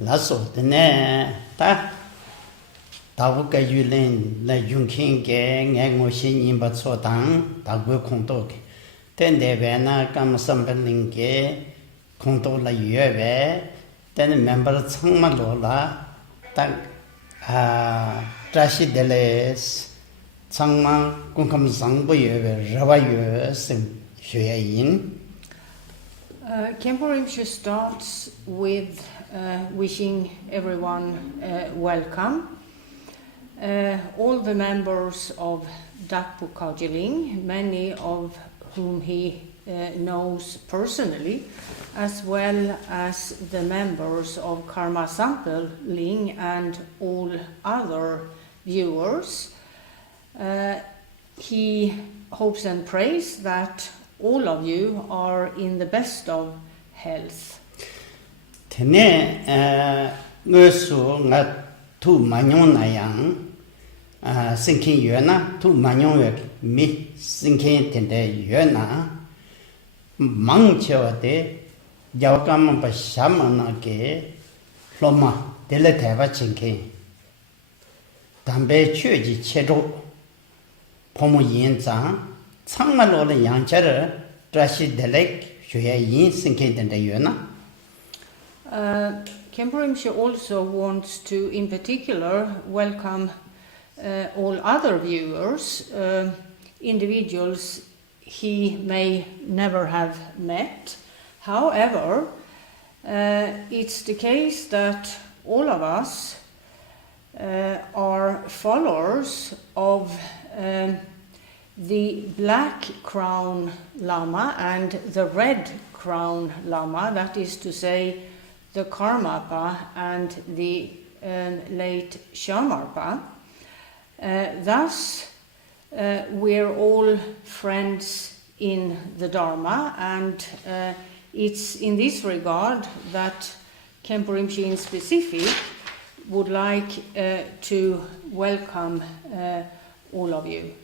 Lasso, the ne, ta, Tavuka Yulin, La Junking Gang, and Moshin in Batsotan, Tagu Kontok. Then the Vena come something gay, Konto La Yueve, then member Tsangmalola, Trashi Deles, Tsangma, Kunkam Zangbo Yueve, Ravayu, Sim Xueyin. Khenpo Rinpoche starts with wishing everyone welcome. All the members of Khenpo Chödrag, many of whom he knows personally, as well as the members of Karmapa and all other viewers. He hopes and prays that all of you are in the best of health. Tene ngusu nga tu manyon na yang sinkin yuena tu manyon mi sinkin tende yuena mang chewa de yawkam pa shama na ke loma dele teva chinkin dambe chuji chedo pomo yin zang Tsangmalo le yangchara trashi delek shuya yin sinkin tende yuena. Khenpo Rinpoche also wants to, in particular, welcome all other viewers, individuals he may never have met. However, it's the case that all of us are followers of the Black Crown Lama and the Red Crown Lama, that is to say, the Karmapa and the late Shamarpa. Thus, we're all friends in the Dharma, and it's in this regard that Khenpo Rinpoche in specific would like to welcome all of you.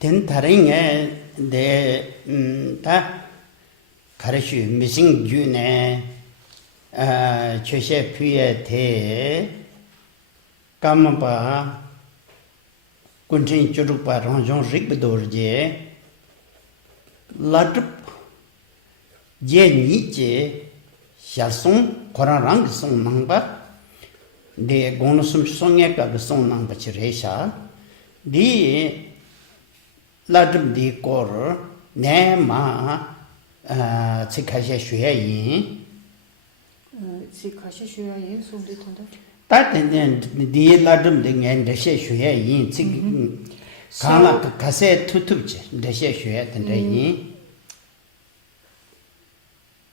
Ten taringe de ta karishu missing june choshe puye te Karmapa kuntin churukpa ranjong rikbadorje ladrup je ni je shalsong korang song nangba de gonusum songye ka song nang bachiresha di ladrum di kor ne ma tsikashe shuya yin tsikashe shuya yin so de tanda ta den di ladrum de ngen de she shuya yin tsik kana kase tutubje de she shuya tanda yin.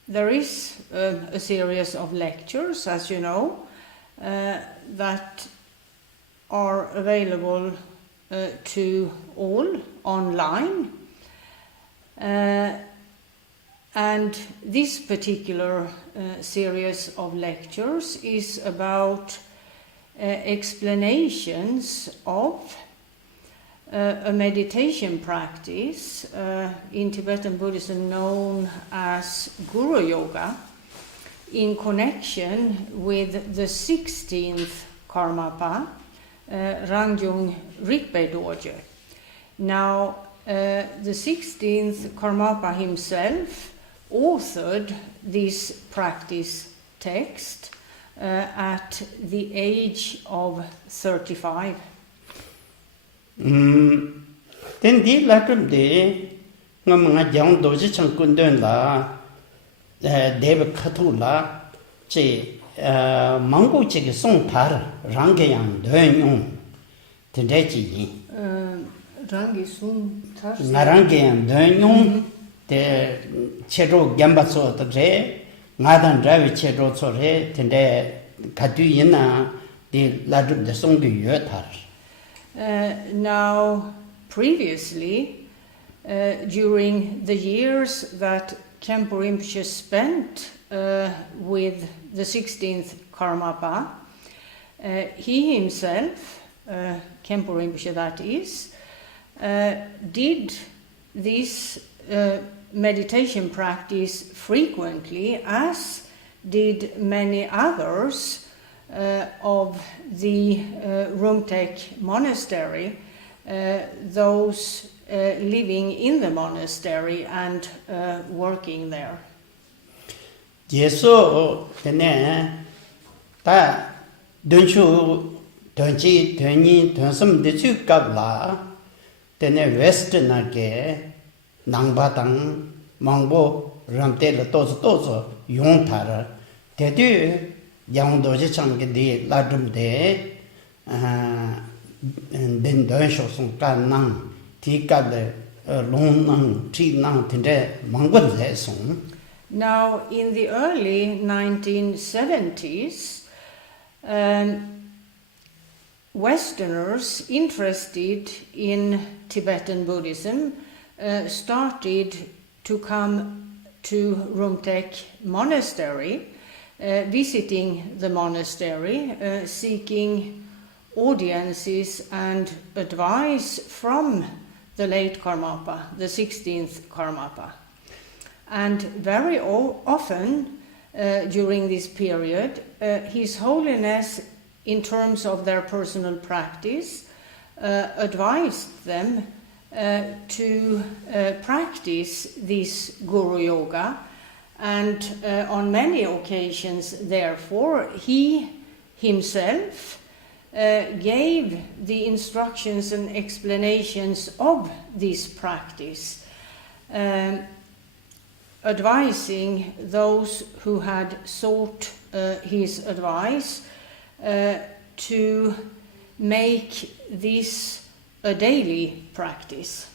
There is a series of lectures, as you know, that are available to all online, and this particular series of lectures is about explanations of a meditation practice in Tibetan Buddhism known as Guru Yoga, in connection with the 16th Karmapa, Rangyung Rinpoche Dorje. Now, the 16th Karmapa himself authored this practice text at the age of 35. Then the latum de Namanga Jang Doji Chankundun la David Katula che Mango Chig Song Tar Rangayang Dönyung Tendeji Rangi Sung Tar Narangayang Dönyung the Chedo Gambaso the Nadan Drive Chedo Sore Tende Katuyina the Ladum the Song du Yotar. Now, previously, during the years that Khenpo Rinpoche spent with the 16th Karmapa, he himself, Khenpo Rinpoche that is, did this meditation practice frequently, as did many others of the Rumtek monastery, those living in the monastery and working there. Jesu tene ta dunchu dunchi duni dunsum dechu kabla tene west na ke nangba dang mangbo ramte le tozo yong tar de du yang do ji chang ge de la dum de den dön sho sung kan nang ti ka de long nang ti nang tinde mangbo ze sung. Now, in the early 1970s, Westerners interested in Tibetan Buddhism started to come to Rumtek monastery, visiting the monastery, seeking audiences and advice from the late Karmapa, the 16th Karmapa. And very often during this period, His Holiness, in terms of their personal practice, advised them to practice this Guru Yoga, and on many occasions, therefore, he himself gave the instructions and explanations of this practice, advising those who had sought his advice to make this a daily practice.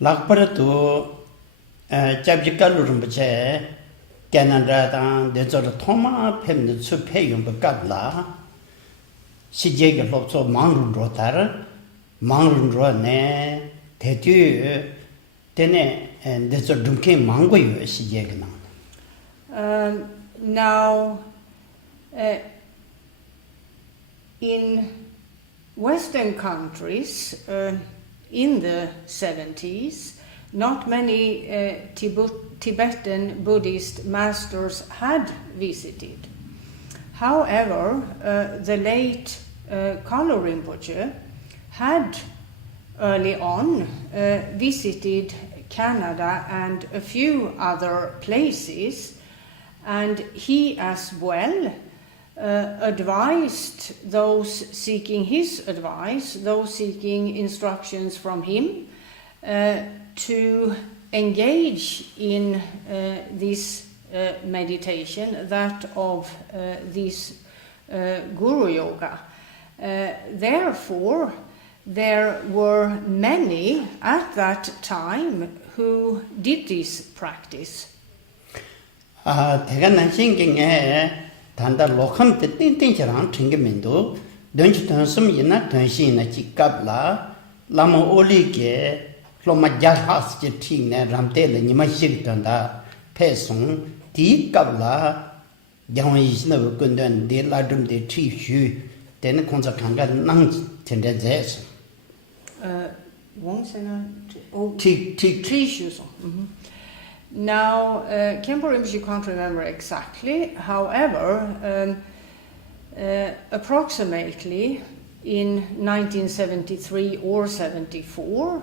Lakparatu Jabjikalu Rinpoche Canada dan de zor thoma phem de chu phe yum ba kabla si je ge lo so mang ro tar mang ro ne de tu tene and de zor dum ke mang go yu si je ge na. Now in Western countries in the 70s, not many Tibetan Buddhist masters had visited. However, the late Khenpo Rinpoche had early on visited Canada and a few other places, and he as well advised those seeking his advice, those seeking instructions from him, to engage in this meditation, that of this Guru Yoga. Therefore, there were many at that time who did this practice. Tanda lokam te tin charang tingemendo donchi tansum yina tanshi na chikabla lama oli ke loma jalhas che ting ne ramte le nima shig tanda pesung ti kabla yang yisna kundan de ladum de tri shu den konza kanga nang tende zes wong sena tri shu. Now, Khenpo Rinpoche can't remember exactly. However, approximately in 1973 or 74,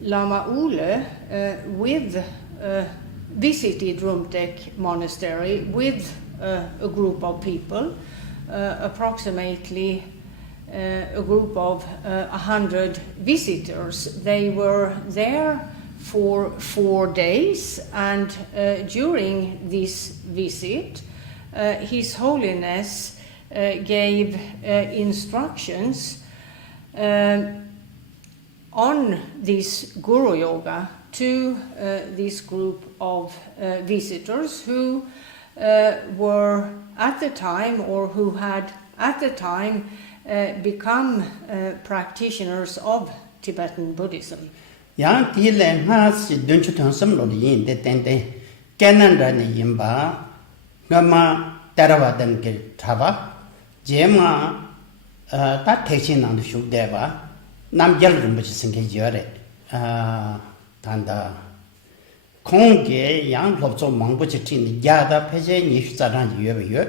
Lama Ole visited Rumtek monastery with a group of people, approximately a group of 100 visitors. They were there for 4 days, and during this visit, His Holiness gave instructions on this Guru Yoga to this group of visitors who were at the time, or who had at the time become practitioners of Tibetan Buddhism. Yang ti le nga si dunchu tansum lo yin de tende Canada ne yimba ngama tarawadan ke thaba jema ta thechin nang shu de ba nam jal rum chi sing ge yore 단다 공개 양 법조 망부지 tin 야다 폐제 니슈자란 유여요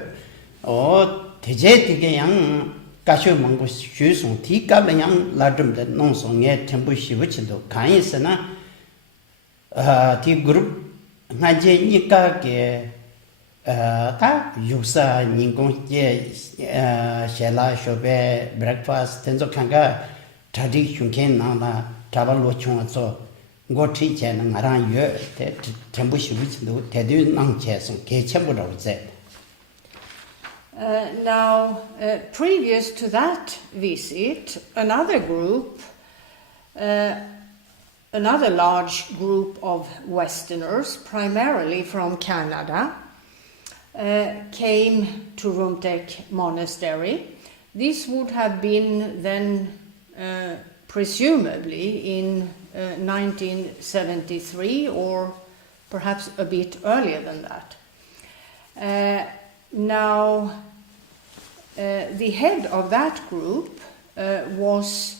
대제 되게 양 가쇼 망부 슈송 디갑을 양 라듬데 농송에 템부시부치도 간이스나 디 그룹 나제 니까게 다 육사 인공제 샬라 쇼베 브렉파스트 텐조 칸가 다디 흉켄 나나 자발로 총어서 고티체는 나랑 여 템부시부치도 대두 낭체성 개체부라고 제 Now, previous to that visit, another group, another large group of Westerners, primarily from Canada, came to Rumtek Monastery. This would have been then, presumably, in 1973 or perhaps a bit earlier than that. Now, the head of that group was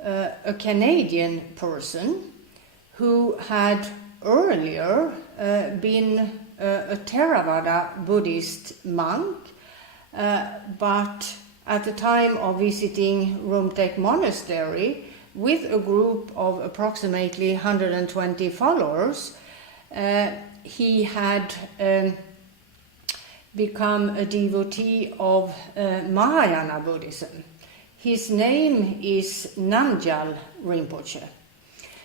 a Canadian person who had earlier been a Theravada Buddhist monk, but at the time of visiting Rumtek Monastery with a group of approximately 120 followers, he had become a devotee of Mahayana Buddhism. His name is Jigme Rinpoche.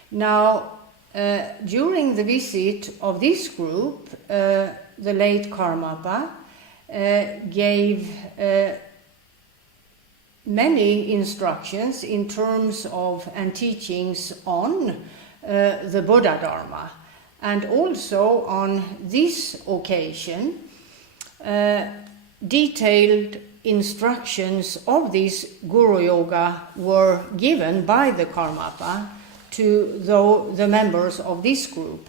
Now, during the visit of this group, the late Karmapa gave many instructions in terms of and teachings on the Buddha Dharma, and also on this occasion detailed instructions of this Guru Yoga were given by the Karmapa to the members of this group.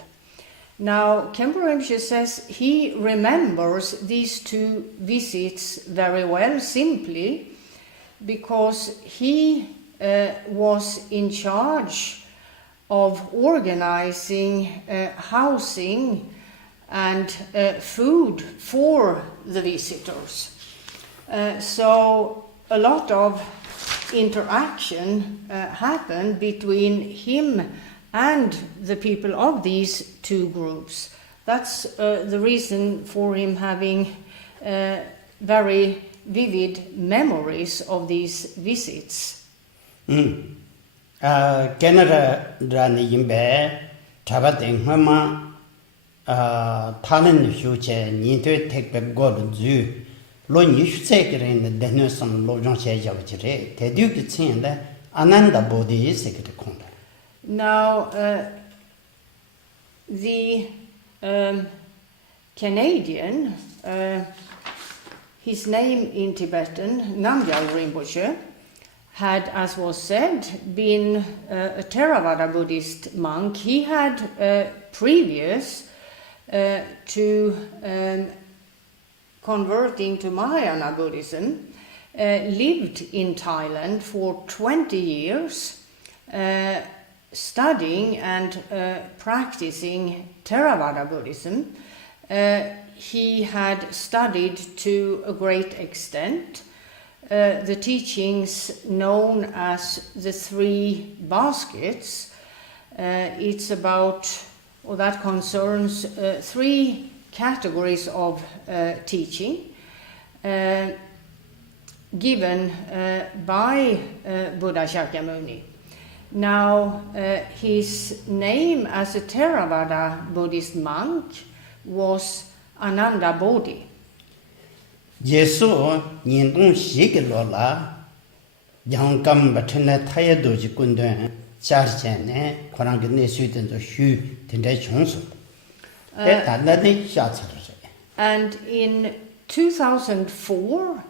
Now, Khenpo Rinpoche says he remembers these two visits very well, simply because he was in charge of organizing housing and food for the visitors. So a lot of interaction happened between him and the people of these two groups. That's the reason for him having very vivid memories of these visits. Canada ran imbe tabating hama 타는 휴체 니들 택배 거든지 로니 휴체그는 데너선 로종 제자버지래 대듀기 친데 아난다 보디 세계대 콘다. Now the Canadian, his name in Tibetan, Namgyal Rinpoche, had, as was said, been a Theravada Buddhist monk. He had previous to converting to Mahayana Buddhism, lived in Thailand for 20 years, studying and practicing Theravada Buddhism. He had studied to a great extent the teachings known as the three baskets. It's about, or that concerns three categories of teaching given by Buddha Shakyamuni. Now, his name as a Theravada Buddhist monk was Ananda Bodhi. 예수 인동 시길로라 양감 같은 타야도지 군대 자르잖아 고랑근에 수든도 휴 된대 총수 단단히 샤츠르. And in 2004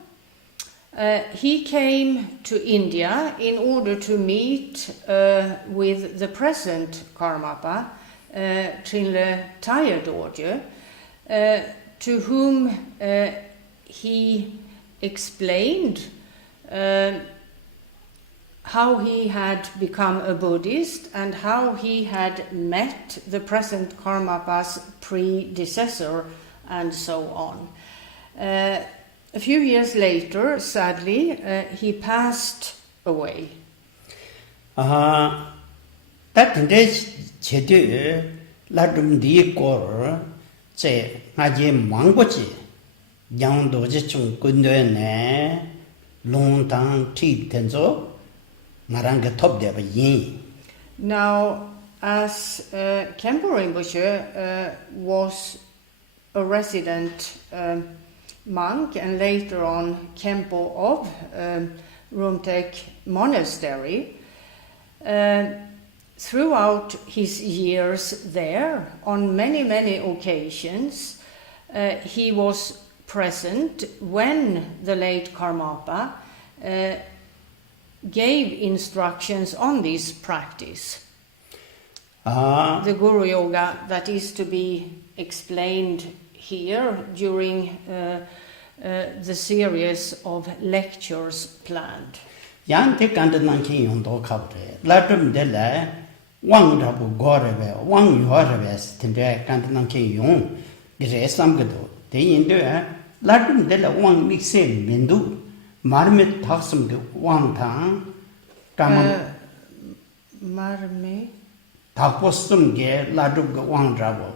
he came to India in order to meet with the present Karmapa, Trinle Tayadorje, to whom he explained how he had become a Buddhist and how he had met the present Karmapa's predecessor and so on. A few years later, sadly, he passed away. That 제대 라dum디 거 제 아제 망고지 양도지 좀 근데네 롱당 티텐조 나랑게 톱대바 yin. Now, as Khenpo Rinpoche was a resident monk and later on Khenpo of Rumtek monastery, throughout his years there, on many occasions, he was present when the late Karmapa gave instructions on this practice. The Guru Yoga that is to be explained here during the series of lectures planned. Yante kandananki yondo kabre latum dele wang rabu gorebe wang yorebe tinde kandananki yon gire samgado de yinde latum dele wang mixe mendu marme taksum de wang tang kama Marme takposum ge latum ge wang rabu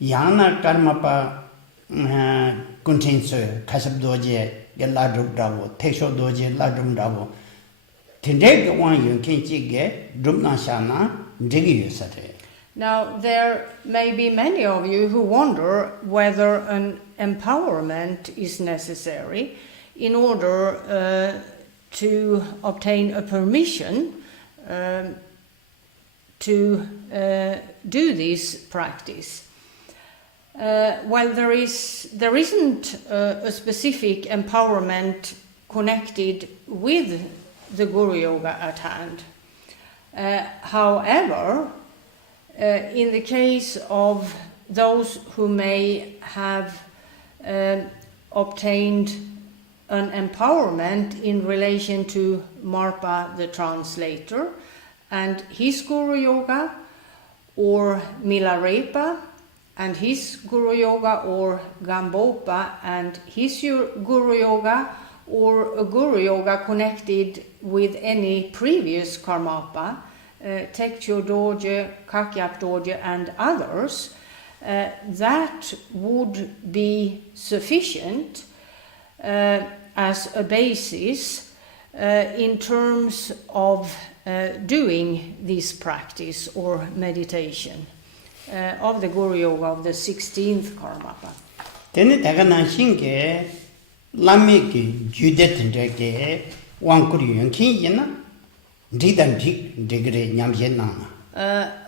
yana karmapa kuntinso kasab doje ge latum rabu teksho doje latum rabu. Now, there may be many of you who wonder whether an empowerment is necessary in order to obtain a permission to do this practice. Well, there isn't a specific empowerment connected with the Guru Yoga at hand. However, in the case of those who may have obtained an empowerment in relation to Marpa the translator and his Guru Yoga, or Milarepa and his Guru Yoga, or Gambopa and his Guru Yoga, or a Guru Yoga connected with any previous Karmapa, Tekcho Dorje, Kakyap Dorje and others, that would be sufficient as a basis in terms of doing this practice or meditation of the Guru Yoga of the 16th Karmapa. Lamiki Judet Wankuri Yankina Didan Degree Nyamjena.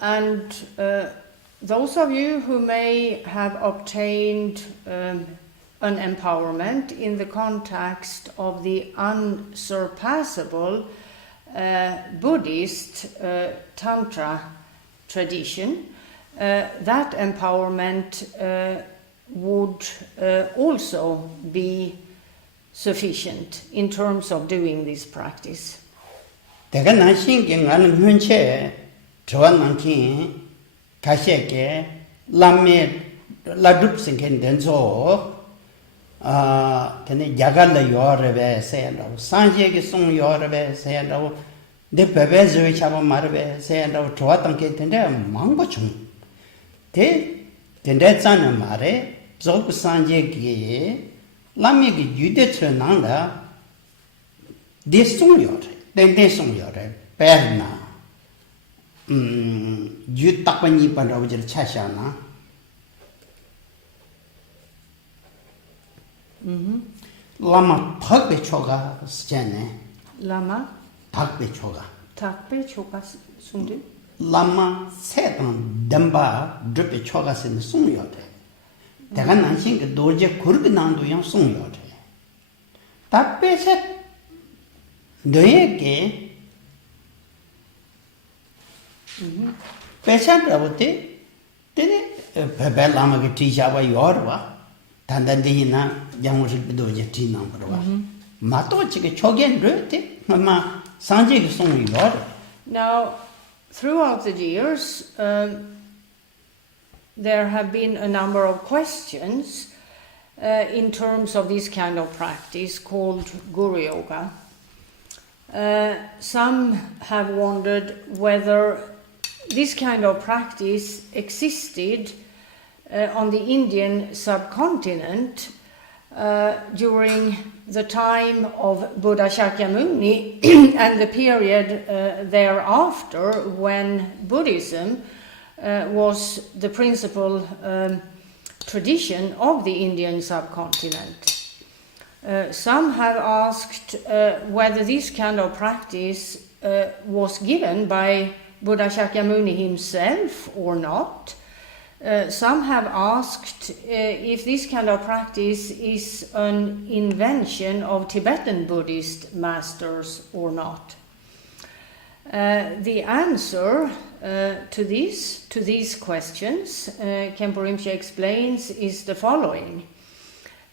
And those of you who may have obtained an empowerment in the context of the unsurpassable Buddhist tantra tradition, that empowerment would also be sufficient in terms of doing this practice. Lamiki Judet Nanda, this song yore, then this song yore, Perna, Jutapani Pandover Chashana, Lama Takbe Choga Stene, Lama Takbe Choga, Takbe Choga Sundu, Lama Setan Demba Drippy Chogas in the song yore. Tagan Nansing Dorje Kurganando Yang Song Yote. Tape said Doyeke Pesant Ravote, did it? Pebelama Tijava Yorva, Tandandina, Yamushi Doja Tina. 마또 지게 초견 르데 엄마 상제기 송이 요 Now, throughout the years, there have been a number of questions in terms of this kind of practice called Guru Yoga. Some have wondered whether this kind of practice existed on the Indian subcontinent during the time of Buddha Shakyamuni and the period thereafter when Buddhism was the principal tradition of the Indian subcontinent. Some have asked whether this kind of practice was given by Buddha Shakyamuni himself or not. Some have asked if this kind of practice is an invention of Tibetan Buddhist masters or not. The answer to these questions, Khenpo Rinpoche explains, is the following.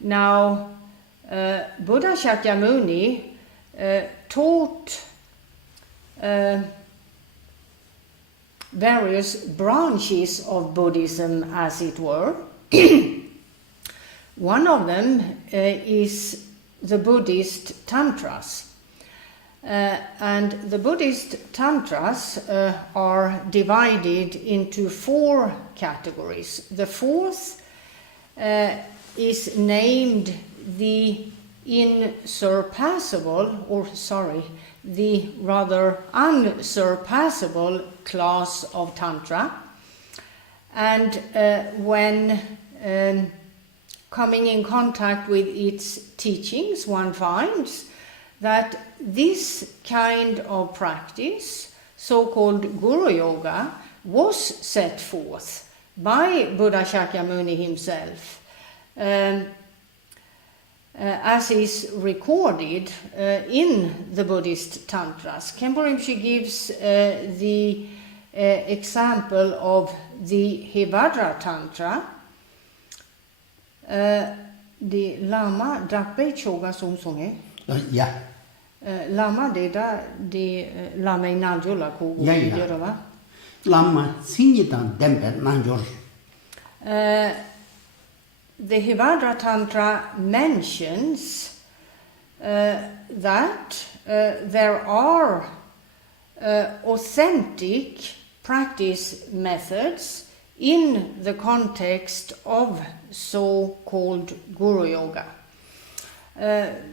Now, Buddha Shakyamuni taught various branches of Buddhism, as it were. One of them is the Buddhist tantras. And the Buddhist tantras are divided into 4 categories. The fourth is named the the rather unsurpassable class of Tantra. And when coming in contact with its teachings, one finds that this kind of practice, so-called Guru Yoga, was set forth by Buddha Shakyamuni himself, as is recorded in the Buddhist Tantras. Khenpo Rinpoche gives the example of the Hivadra Tantra. The Lama Drakpe Choga Song Songe. Yeah. Lama Deda de Lama Nanjola Ko Yorova. Lama Sinitan Dember Nanjor. The Hivadra Tantra mentions that there are authentic practice methods in the context of so-called Guru Yoga.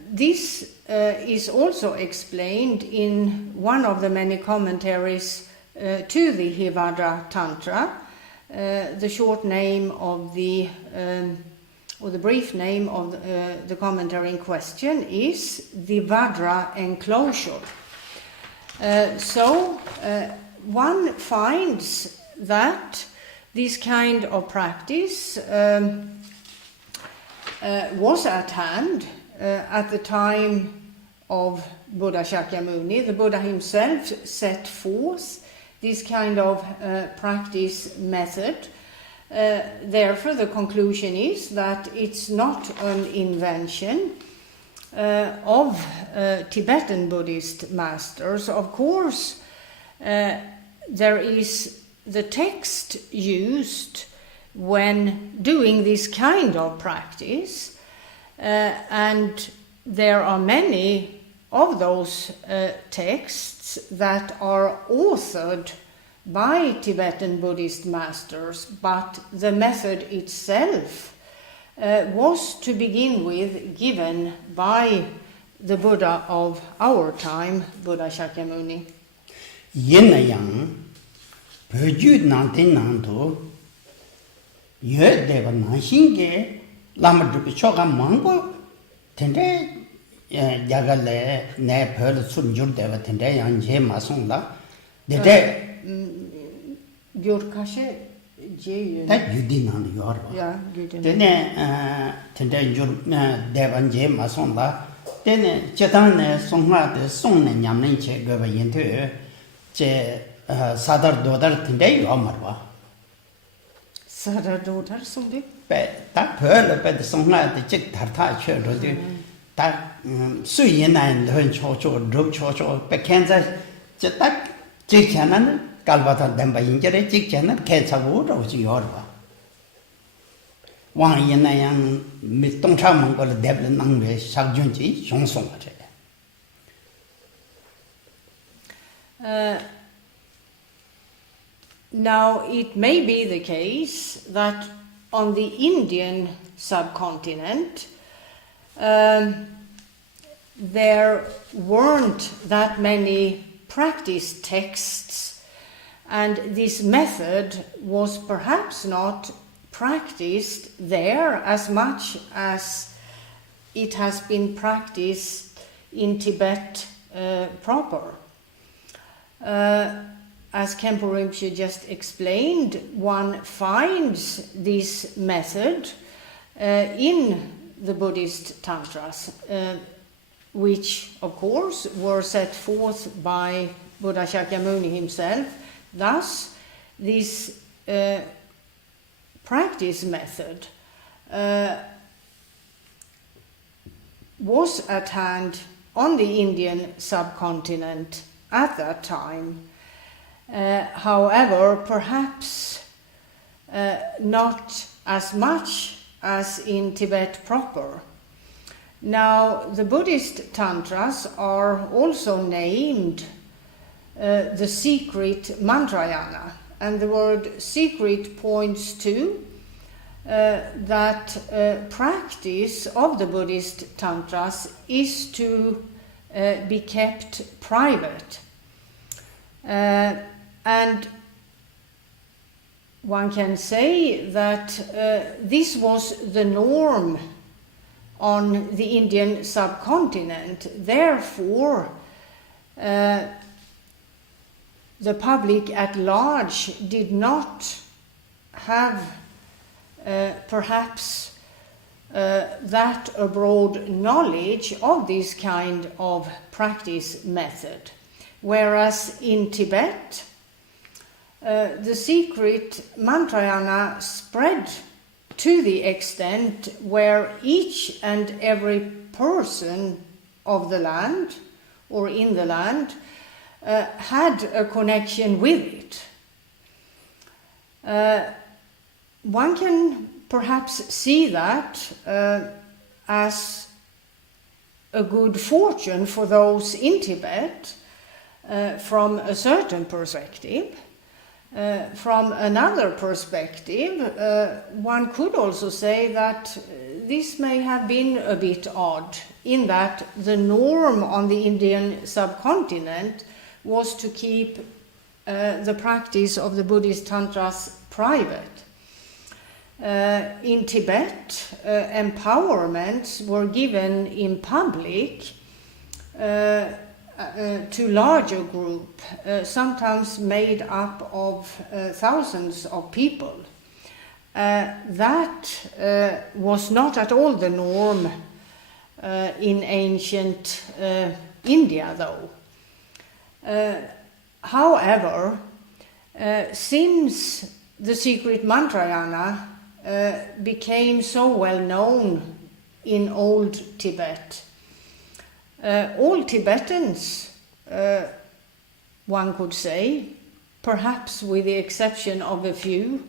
This is also explained in one of the many commentaries to the Hivadra Tantra. The short name of or the brief name of the commentary in question is the Vajra Enclosure. So one finds that this kind of practice was at hand at the time of Buddha Shakyamuni. The Buddha himself set forth this kind of practice method. Therefore, the conclusion is that it's not an invention of Tibetan Buddhist masters. Of course, there is the text used when doing this kind of practice, and there are many of those texts that are authored by Tibetan Buddhist masters, but the method itself was to begin with given by the Buddha of our time, Buddha Shakyamuni. Yenayang, Pöjud Nantin Nanto, Yedeva Nanshinge, Lamadrupi Choga Mango, Tende Yagale, Ne Pearl Sunjur Deva Tende Yanje Masonga, the day. Gyurkashe Jay. That you didn't on your. Yeah, you didn't. Then Tender Devan J. Masonga, then Chetan Songa, the Song and Yamin Che Gova into Sadar daughter today, Omarwa. Sadar daughter, something? But that pearl, but the Songa, the Chick Tarta Church, that 虽然难很悄悄肉悄悄不看在这大之前呢 갈바타 덴바 인제레 직전에 개차고로 지요르바 왕이나양 미동차 mon걸 데블 낭베 삭준지 송송하제 Now it may be the case that on the Indian subcontinent there weren't that many practice texts, and this method was perhaps not practiced there as much as it has been practiced in Tibet proper. As Khenpo Rinpoche just explained, one finds this method in the Buddhist tantras, which of course were set forth by Buddha Shakyamuni himself. Thus, this practice method was at hand on the Indian subcontinent at that time. However, perhaps not as much as in Tibet proper. Now, the Buddhist tantras are also named the secret mantrayana, and the word secret points to that practice of the Buddhist tantras is to be kept private. And one can say that this was the norm on the Indian subcontinent. Therefore, the public at large did not have perhaps that a broad knowledge of this kind of practice method. Whereas in Tibet, the secret mantrayana spread to the extent where each and every person of the land or in the land had a connection with it. One can perhaps see that as a good fortune for those in Tibet from a certain perspective. From another perspective, one could also say that this may have been a bit odd, in that the norm on the Indian subcontinent was to keep the practice of the Buddhist tantras private. In Tibet, empowerments were given in public to larger group, sometimes made up of thousands of people. That was not at all the norm in ancient India, though. However, since the secret mantrayana became so well known in old Tibet, all Tibetans, one could say, perhaps with the exception of a few,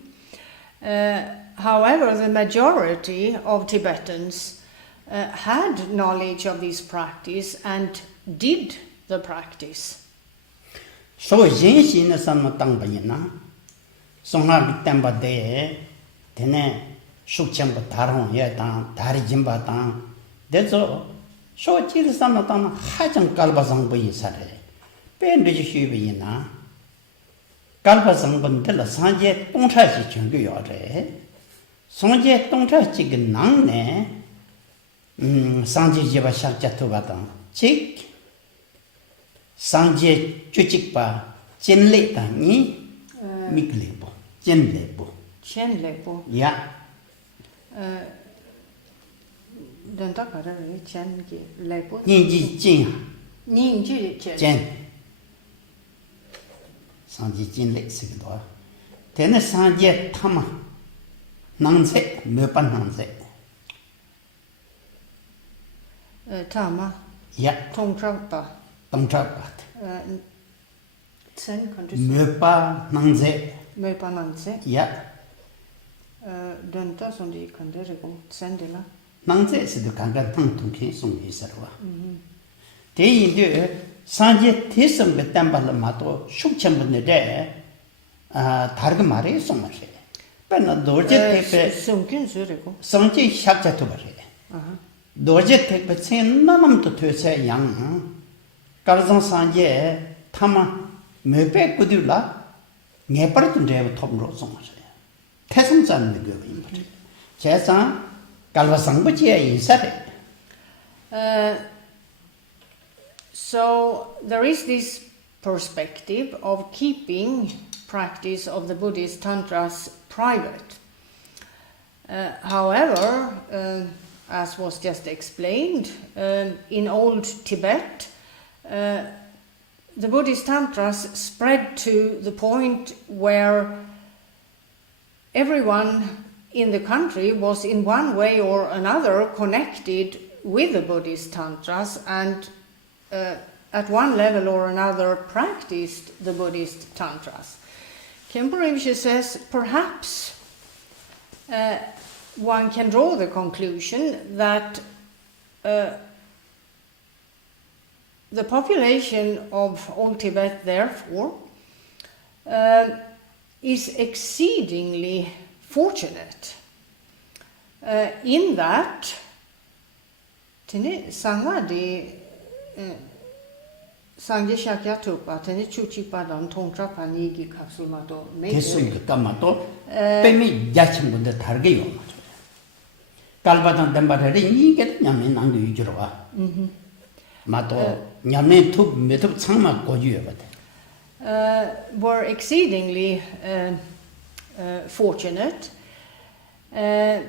however, the majority of Tibetans had knowledge of this practice and did the practice. So yin xin san tang ba yin na song ha bi tan ba de ne shu chen ba da rong ye dang da ri jin ba dang de zo so ji san na tang ha jang gal ba sang ba yi sa de ben de ji xu bi yin na gal ba sang ban de la san jie dong cha ji chen ge yo de song jie dong cha ji ge nang ne sang ji ji ba sha ja tu ba dang ji 상제 주직바 젠레다니 미글레보 젠레보 젠레보 야 던다가르 젠기 레보 닌지 진 닌지 젠 상제 젠레 스기도 되는 상제 타마 낭세 몇번 낭세 Tama, Ja, Tongtrapa, Tongtrapat. Tsen kan du Möpa Nangze. Möpananse, Ja, Dönta som de kan det gå, Tsendela. Nangze is the Kanga Tang Tunki Sung Isarwa. They in Sanje Tism with Tambala Mato, Shukchambun de Targamari Sumari. But not Dorje take Sunken Zurego. Sanje Shakta to Bari. Dorje take but say none to Tuse Yang. Garzon Sanje, Tama, Möpe Gudula, Nepar to Dev Tom Rosomari. Tessons and the Gubin. Chesa, Galvasangbuchi is So there is this perspective of keeping practice of the Buddhist tantras private. However, as was just explained, in old Tibet, the Buddhist tantras spread to the point where everyone in the country was in one way or another connected with the Buddhist tantras and at one level or another practiced the Buddhist tantras. Khenpo Rinpoche says perhaps one can draw the conclusion that the population of Old Tibet, therefore, is exceedingly fortunate in that Sangye Shakya Tupa, Tene Chuchi Padam, Tongtra Panigi Kapsulmato, Tesung Kamato, Pemi Yachim the Targeo. Calvadan Dembari, get Yamin and Ujura. Mato, Yamin took Metu Sama Goju. Were exceedingly fortunate. It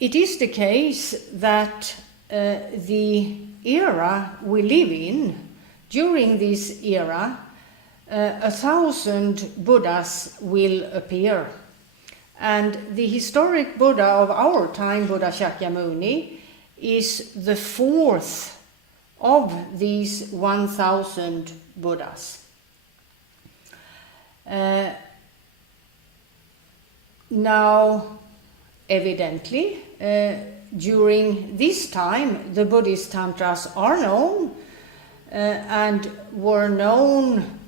is the case that the era we live in, during this era, 1,000 Buddhas will appear. And the historic Buddha of our time, Buddha Shakyamuni, is the fourth of these 1,000 Buddhas. Now, evidently, during this time, the Buddhist tantras are known and were known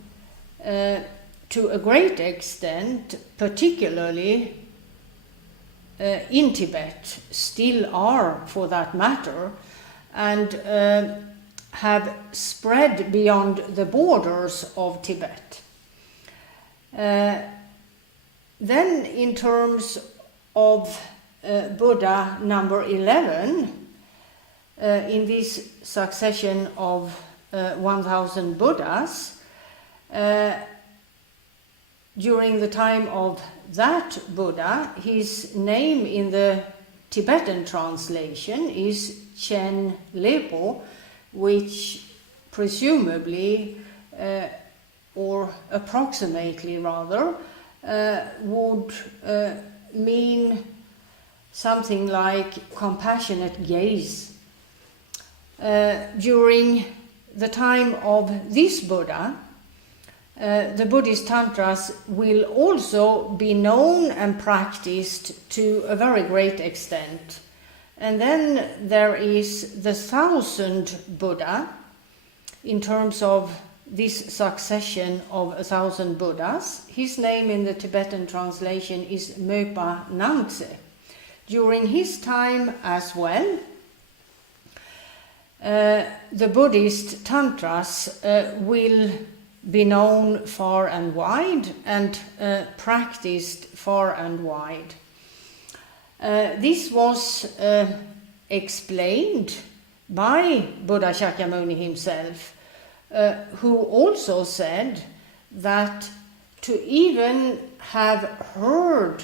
to a great extent, particularly in Tibet, still are for that matter, and have spread beyond the borders of Tibet. Then, in terms of Buddha number 11, in this succession of 1,000 Buddhas, during the time of that Buddha, his name in the Tibetan translation is Chen Lepo, which presumably, or approximately rather, would mean something like compassionate gaze. During the time of this Buddha, the Buddhist tantras will also be known and practiced to a very great extent. And then there is the 1,000 Buddha, in terms of this succession of 1,000 Buddhas. His name in the Tibetan translation is Möpa Nangse. During his time as well, the Buddhist tantras will be known far and wide and practiced far and wide. This was explained by Buddha Shakyamuni himself, who also said that to even have heard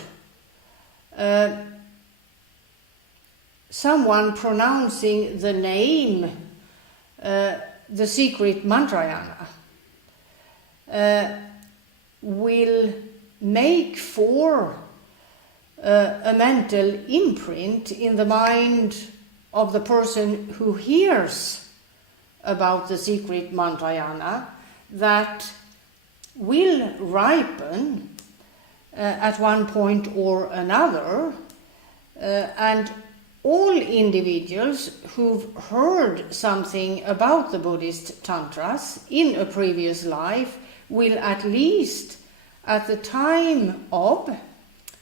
someone pronouncing the name, the secret mantrayana, will make for a mental imprint in the mind of the person who hears about the secret mantrayana that will ripen at one point or another, and all individuals who've heard something about the Buddhist tantras in a previous life will, at least at the time of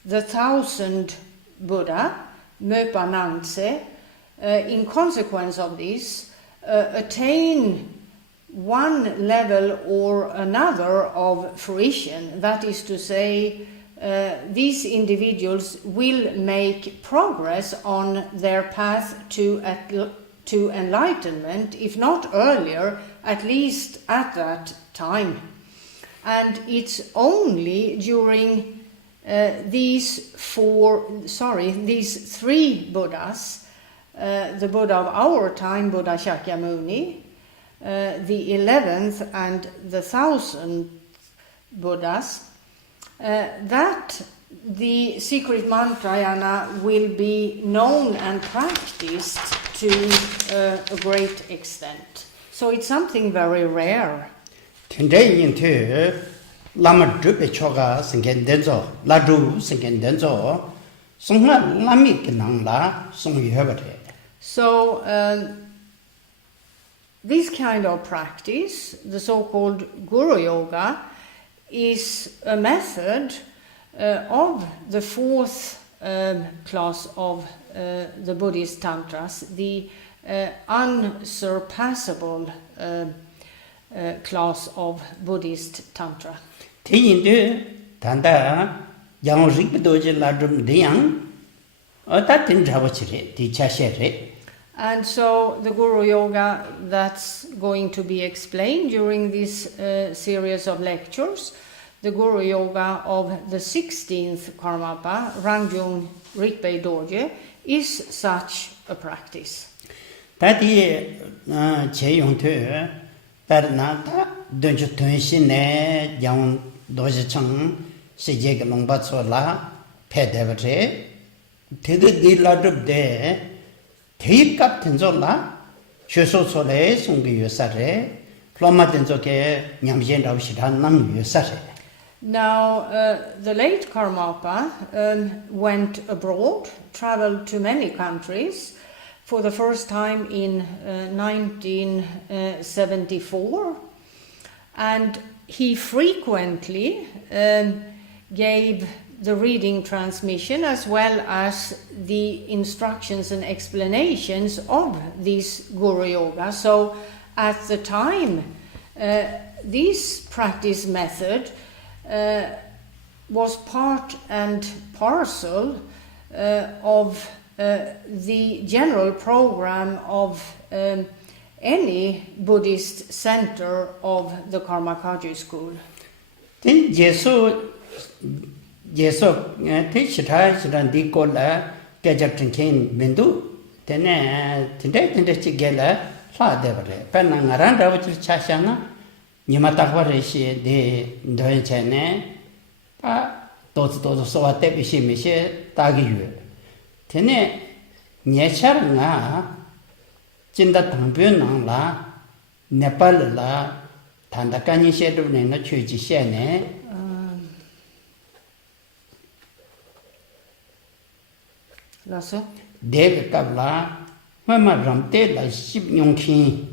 the 1000th Buddha, Möpa Nangtse, in consequence of this, attain one level or another of fruition. That is to say, these individuals will make progress on their path to enlightenment, if not earlier, at least at that time. And it's only during these three Buddhas, the Buddha of our time, Buddha Shakyamuni, the 11th and the 1000th Buddhas, that the secret mantrayana will be known and practiced to a great extent. So it's something very rare. Today into Lama Drupe Choga Sinken Denzo, Ladu Sinken Denzo, Songa Lami Kinangla, Song Yevate. So this kind of practice, the so-called Guru Yoga, is a method of the fourth class of the Buddhist tantras, the unsurpassable class of Buddhist tantra. Tiyindu tanda yang rikpadoje ladrum diyang tatin ravachire di chashere. And so the Guru Yoga that's going to be explained during this series of lectures, the Guru Yoga of the 16th Karmapa, Rangjung Rikpe Dorje, is such a practice. Tadi cheyong tu tarna ta donju tunshi ne yang doji chang sije ge longba chola pedevre tede di ladub de teikap tenzola cheso chole sungge yosare floma tenzoke nyamjen rawshira nam yosare. Now, the late Karmapa went abroad, traveled to many countries, for the first time in 1974, and he frequently gave the reading transmission as well as the instructions and explanations of this Guru Yoga. So at the time, this practice method was part and parcel of the general program of any Buddhist center of the Karmakaji school. Then Jesu te shita di kola gajaptin ken bindu tene tende chigela la devare penna ngaran rawachir chashana nyima takware shi de ndoyen chene ta tozu sowa tebi shi mi she tagi yu tene nyechar nga jinda tangbyo nang la Nepal la tanda kanyi she dubne na chuji she ne Lasso? Devi kabla mama ramte la shib nyongkin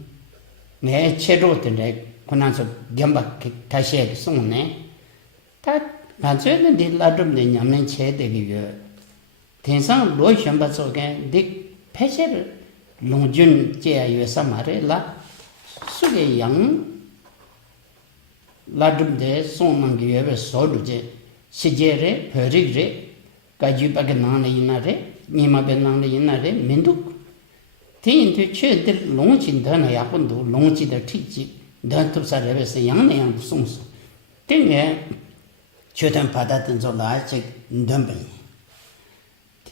ne chero tene kunanso gyamba tashe songne ta ganzwe de ladum de nyamen che de gi tensang lo shamba soge de pesher longjun je ayo samare la suge yang ladum de sonang gi yebe sodu je sijere perigre kajuba ge nane inare nima be nane inare menduk tin tu che de longjin da na yapun do longji de tiji da tu sa rebe se yang ne yang song so tin ye chetan pada tin zo la che ndambe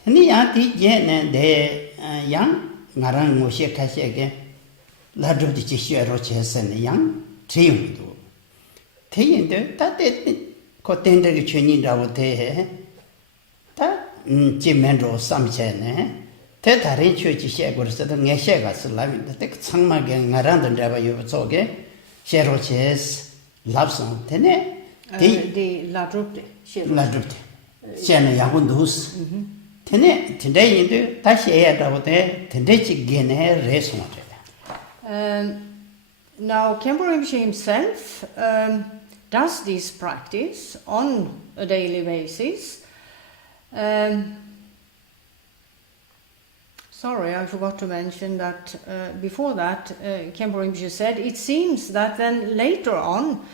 ni ya ti je ne de yang ngarang mo she ka she ge la du di chi she ro che se ne yang tri do tin de ta de ko ten de che ni da wo de ta Jigme Rinpoche samche ne 대 다른 취지 시에고서도 내셔가 슬라빈데 딱 창막에 나란던 잡아 요쪽에 셰로체스 랍선 되네 the ladrupte. 라드르테 셰는 야군도스 되네 된대인데 다시 해야라고 돼 된대지 게네 레송하죠. Now, Khenpo Rinpoche himself does this practice on a daily basis. Sorry, I forgot to mention that before that, Khenpo Rinpoche said, it seems that then later on,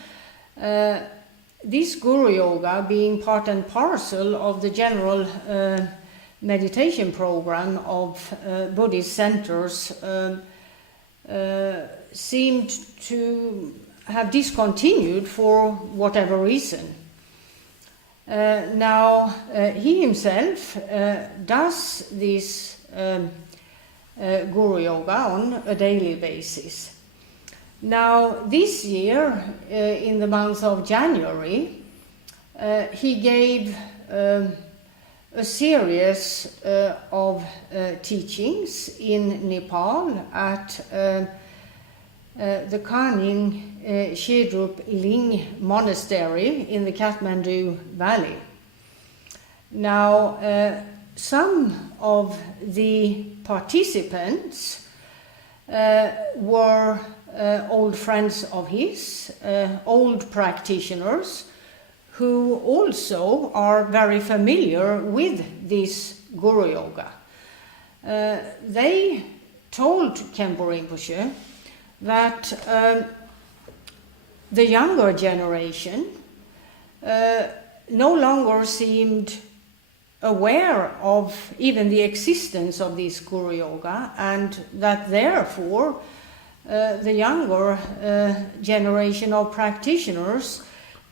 this Guru Yoga being part and parcel of the general meditation program of Buddhist centers seemed to have discontinued for whatever reason. Now, he himself does this Guru Yoga on a daily basis. Now, this year, in the month of January, he gave a series of teachings in Nepal at the Khenpo Chödrag monastery in the Kathmandu Valley. Now, some of the participants were old friends of his, old practitioners, who also are very familiar with this Guru Yoga. They told Khenpo Rinpoche that the younger generation no longer seemed aware of even the existence of this Guru Yoga, and that therefore the younger generation of practitioners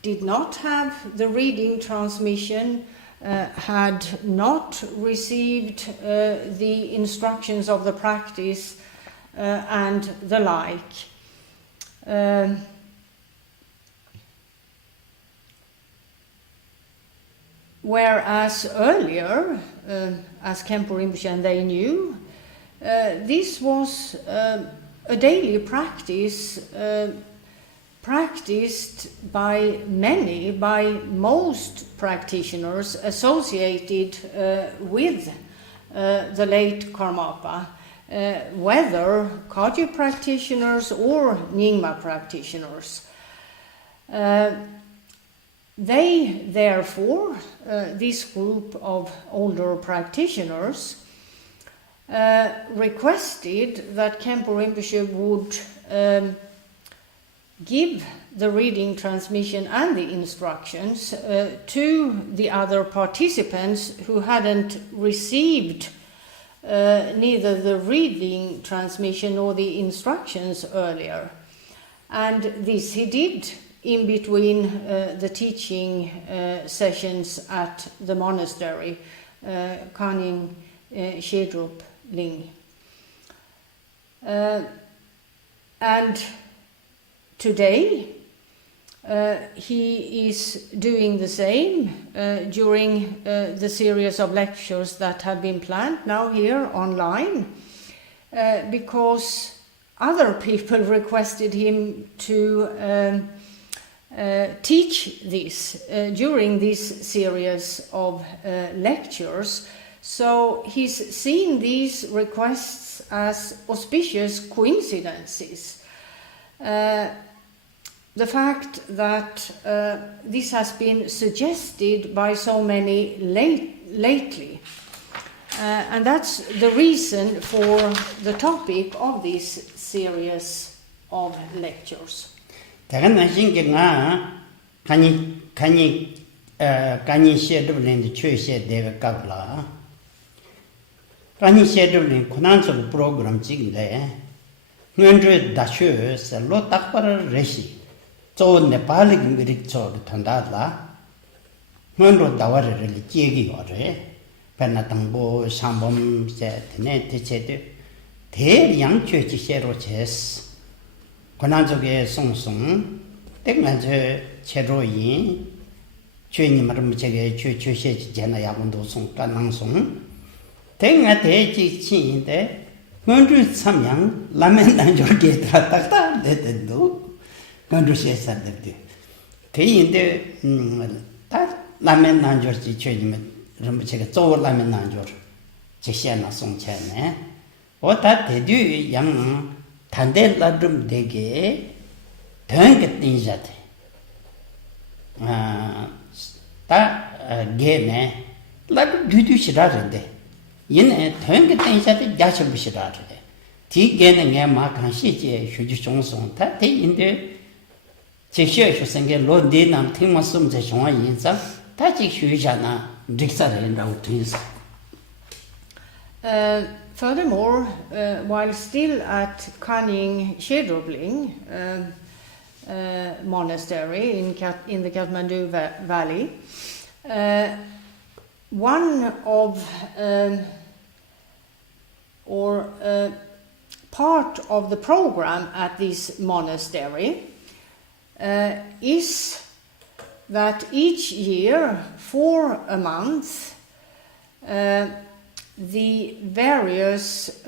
did not have the reading transmission, had not received the instructions of the practice, and the like. Whereas earlier, as Khenpo Rinpoche and they knew, this was a daily practice practiced by many, by most practitioners associated with the late Karmapa, whether Kagyu practitioners or Nyingma practitioners. They, therefore, this group of older practitioners, requested that Khenpo Rinpoche would give the reading transmission and the instructions to the other participants who hadn't received neither the reading transmission nor the instructions earlier. And this he did in between the teaching sessions at the monastery, Khenpo Chödrag. And today he is doing the same during the series of lectures that have been planned now here online, because other people requested him to teach this during this series of lectures. So he's seen these requests as auspicious coincidences. The fact that this has been suggested by so many lately. And that's the reason for the topic of this series of lectures. 다른 신경아 간이 시에드블린의 최시에 대백갑라 간이 시에드블린 고난적 프로그램 찍는데 현재 다슈스 로딱바르 레시 좋은 네팔 인그릭처를 탄다라 현로 다와르를 지기 거래 베나당보 삼범 세트네 대체들 대량 최지 시에로 제스 고난적의 송송 땡만저 체로이 주님을 무책에 주시지 제나 야군도 송가낭송 Tenga te chi chi de Gondru Samyang, Lamen Nanjor Getra Takta, let it do. Gondru says at the day. Tayin de Lamen Nanjor Chichim, Rumtek, Zo Lamen Nanjor, Chishana Song Chan, what that they do young Tandel Ladrum Dege, Tank Ninjat. That gene, like do shirade. In a tank things at the Jasha Bishirade. Tea getting a mark and she should Johnson, that in the Cheshire sang Lord Dinam Timasum the Shawayinsa, Tachi Shujana, Dixar and Routines. Furthermore, while still at Khenpo Chödrag monastery in the Kathmandu Valley, one of part of the program at this monastery is that each year for a month the various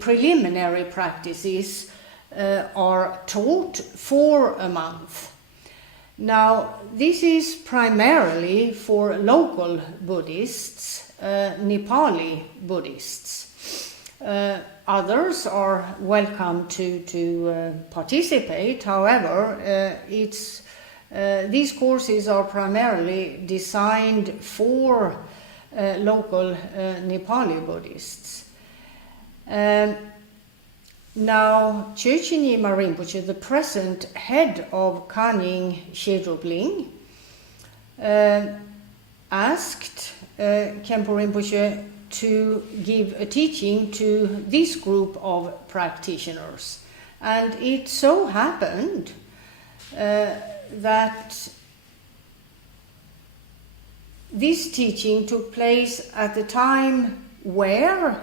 preliminary practices are taught for a month. Now, this is primarily for local Buddhists, Nepali Buddhists. Others are welcome to participate. However, these courses are primarily designed for local Nepali Buddhists. Now, Jigme Rinpoche, the present head of Khenpo Chödrag, asked Khenpo Rinpoche to give a teaching to this group of practitioners. And it so happened that this teaching took place at the time where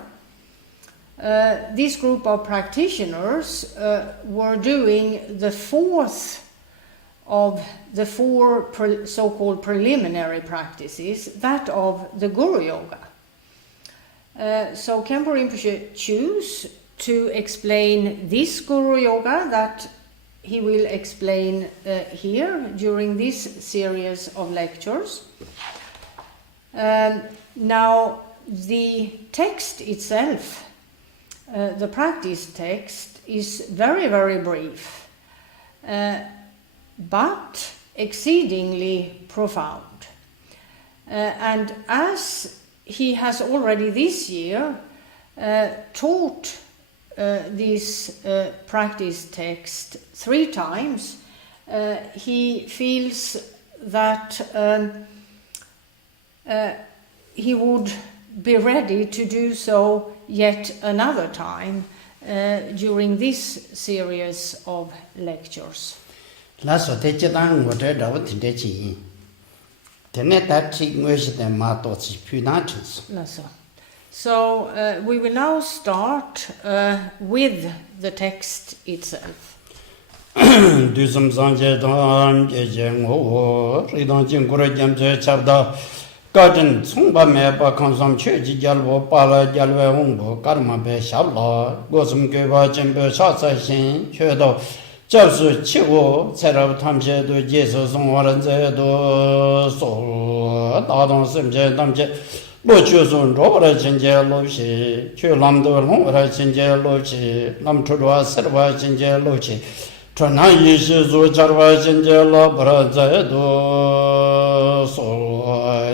this group of practitioners were doing the fourth of the four so-called preliminary practices, that of the Guru Yoga. So Khenpo Rinpoche chose to explain this Guru Yoga that he will explain here during this series of lectures. Now, the text itself, the practice text, is very, very brief, but exceedingly profound. And as he has already this year taught this practice text 3 times, he feels that he would be ready to do so yet another time during this series of lectures. So we will now start with the text itself. Garden Sumba Meba Consum Church Jalbo Pala Jalwe Umbo Karmapa Shabla Gosum Geva Jimbo Shasa Shin Chodo Jabsu Chiwo Serab Tamche do Jesus Waran Zedo So Dadon Simje Tamche Lochusun Robra Chinje Lochi Chulamdo Longra Chinje Lochi Lam Chudwa Serva Chinje Lochi Trana Yishu Jarva Chinje Labra Zedo So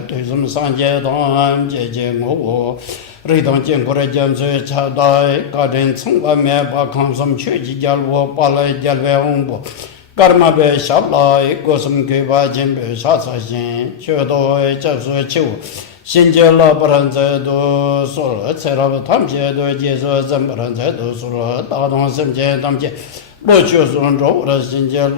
Tuzum Sanje Dom Jeje Ngo Ridon Jengore Jamsu Chadai Garden Tsungba Meba Kamsam Chuji Jalwo Pala Jalwe Umbo Karmapa Shabla Gosum Geva Jimbo Shasa Shin Chodo Jabsu Chiu Shinje Labran Zedo Solo Serab Tamche Do Jesu Zambran Zedo Solo Dadon Simje Tamche Lochusun Robra Shinje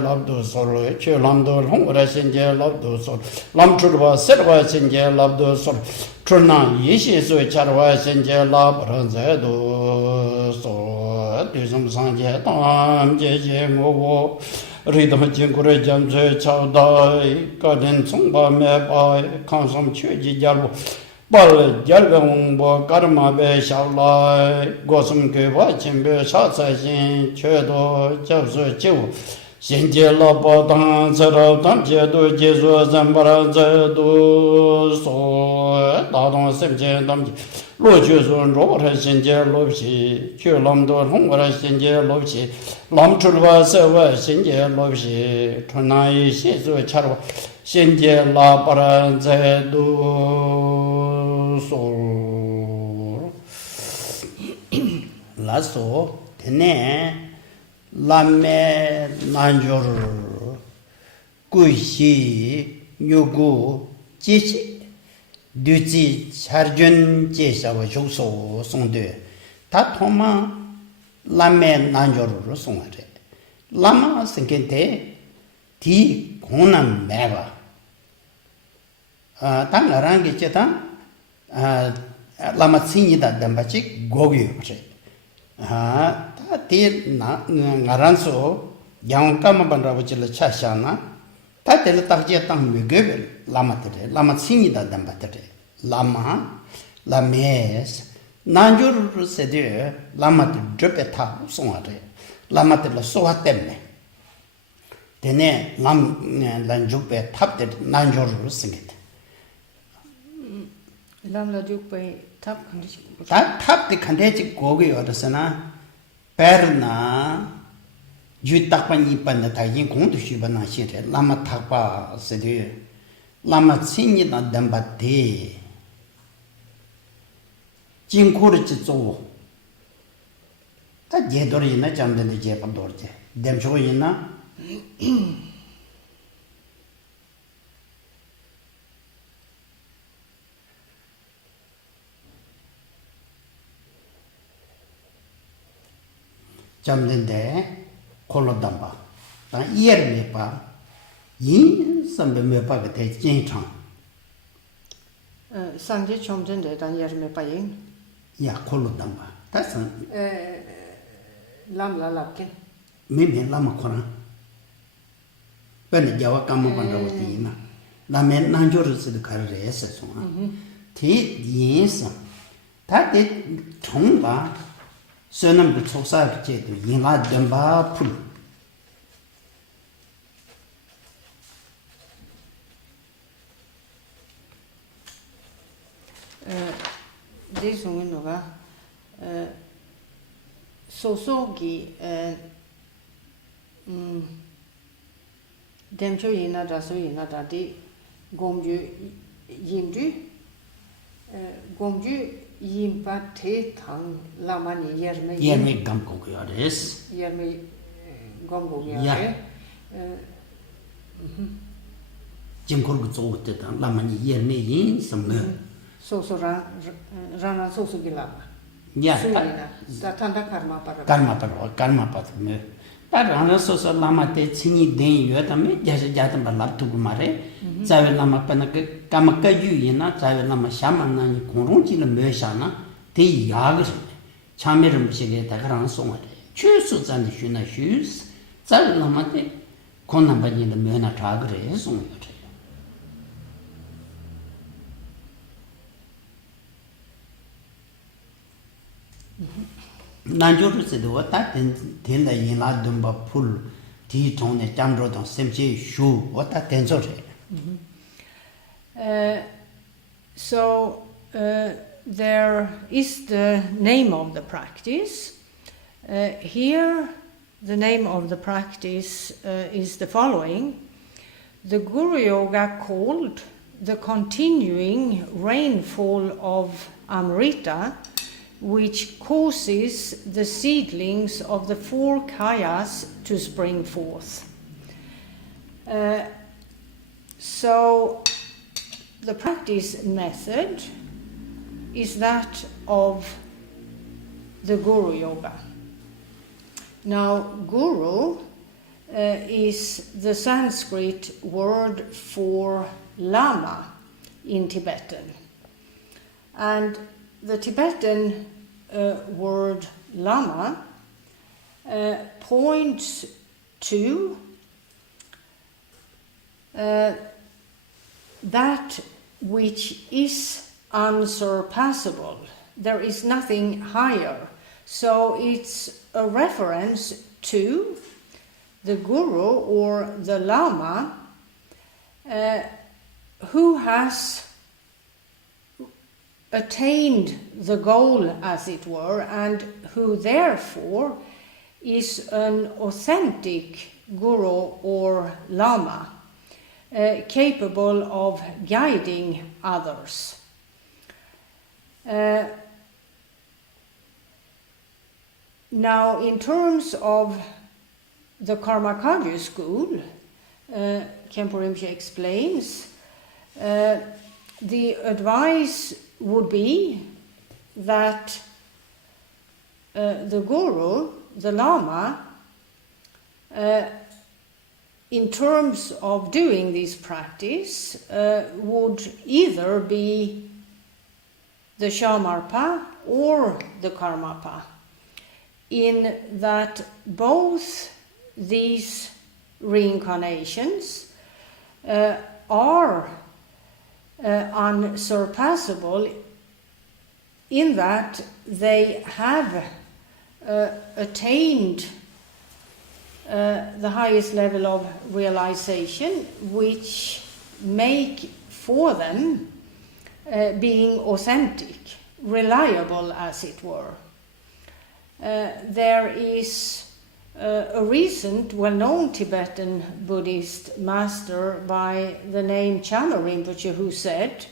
Labdo Solo Chulamdo Hongra Shinje Labdo Solo Lam Chudwa Serva Shinje Labdo Solo Truna Yishi Sui Charwa Shinje Labran Zedo Solo Dusum Sanje Tam Jeje Ngo Ridam Jingure Jamse Chawdai Garden Tsungba Meba Kansam Chuji Jalbo Bal Jalbong Bo Karmapa Shala Gosum Keva Chimbe Shatsasin Chödo Jabsu Chiu Shinje Lapa Tang Tsara Tam Chedo Jesu Zambara Zedu So Dadong Semche Tam Lo Chu Sun Robara Shinje Lopsi Chu Lam Do Hongara Shinje Lopsi Lam Chulwa Sewa Shinje Lopsi Tunai Shizu Charwa Shinje La Para Zedu So Lasso Tene Lame Nanjor Guishi Yugu Jichi Duji Charjun Jeshawa Joso Sonde Tatoma Lame Nanjor Songare Lama Senkente Ti Konam Meva Tangarangi Cheta Lama Sinida Dambachi Gogi Ti Naranso Yang Kamabandravachilla Chashana Tatel Tajetang Mugel Lamatere Lama Sinida Dambatere Lama Lames Nanjur Sede Lama Drupeta Songare Lama de la Soateme Tene Lam Lanjupe Tapted Nanjur Singit Lam la Jupe tap condition. That tap the Kandaji Gogi or the Sana Perna Jutapani Panatayin Kondu Shibana Shire Lama Tapa Sede Lama Sinina Dambate Jinkurchizo That Jedorina Jamden the Japadorje Demshoina Jamdende Kolodamba. Tan year mepa yin some mepa get jing chang. Sanje Chomden de Dan Yerme Payin. Ya Kolodamba. That's Lam la Lapkin. maybe Lama Koran. When the Java Kamabandawatina. Lamen Nanjurus the Carres. Tit yes. That did Tonga. Sonam the Tosa Jet, Yinla Demba Pul. This one, Sosogi, Demcho Yina Daso Yina Dadi, Gomju Yindu, Gomju Yimpa Te Tang Lamani Yerme Yerme Gamko Yades. Yerme Gombo Yeah. Jimkorgo Lamani Yerne Yin some. So Rana Sosugilama. Yeah. Satanda Karmapa. Karmapa. But also Lama te Chini Den Yatame, Jajatam Balap to Gumare, Lama Panaka Kamaka Yuna, Lama Shaman, Kurunchi, the Mershana, Te Yagri, Chamirum Shigeta Gran Songa, Chursus and Shuna shoes, Lamate, Konabani the Mena Tagre, Songa. Nanjuru said what that then the Yina Dumba pull tea tone a jamrod on Semche shoe, what that tensor. So there is the name of the practice. Here, the name of the practice is the following. The Guru Yoga called the continuing rainfall of Amrita, which causes the seedlings of the four kayas to spring forth. So the practice method is that of the Guru Yoga. Now, Guru is the Sanskrit word for Lama in Tibetan. And the Tibetan word Lama points to that which is unsurpassable. There is nothing higher. So it's a reference to the guru or the lama who has attained the goal, as it were, and who therefore is an authentic guru or lama, capable of guiding others. Now, in terms of the Karmapa school, Khenpo Rinpoche explains, the advice would be that the guru, the lama, in terms of doing this practice, would either be the Shamarpa or the Karmapa, in that both these reincarnations are unsurpassable, in that they have attained the highest level of realization, which make for them being authentic, reliable, as it were. There is a recent well-known Tibetan Buddhist master by the name Jigme Rinpoche who said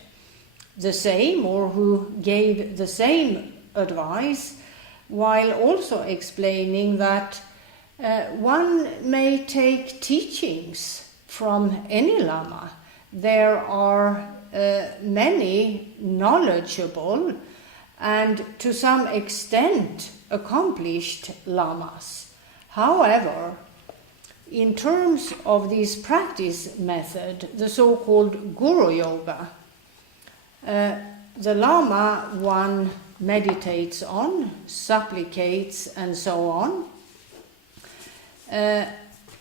the same, or who gave the same advice, while also explaining that one may take teachings from any lama. There are many knowledgeable and to some extent accomplished lamas. However, in terms of this practice method, the so-called Guru Yoga, the lama one meditates on, supplicates, and so on,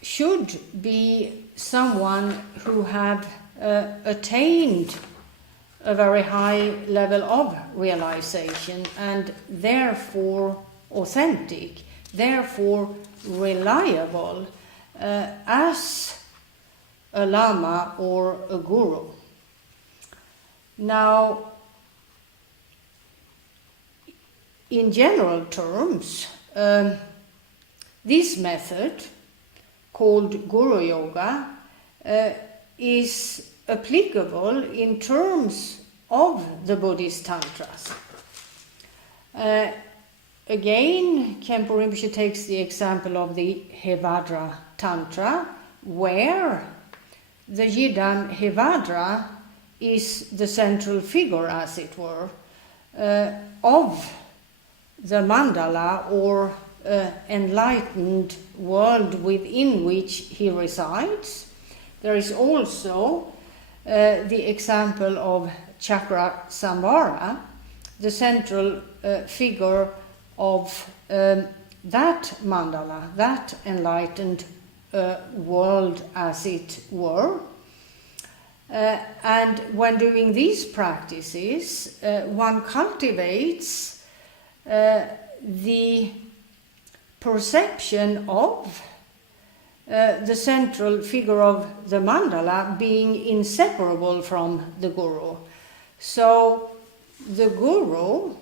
should be someone who have attained a very high level of realization, and therefore authentic, therefore reliable as a lama or a guru. Now, in general terms, this method, called Guru Yoga, is applicable in terms of the Buddhist tantras. Again, Khenpo Rinpoche takes the example of the Hevajra Tantra, where the Yidam Hevajra is the central figure, as it were, of the mandala or enlightened world within which he resides. There is also the example of Chakra Samvara, the central figure of that mandala, that enlightened world, as it were. And when doing these practices, one cultivates the perception of the central figure of the mandala being inseparable from the guru. So the guru,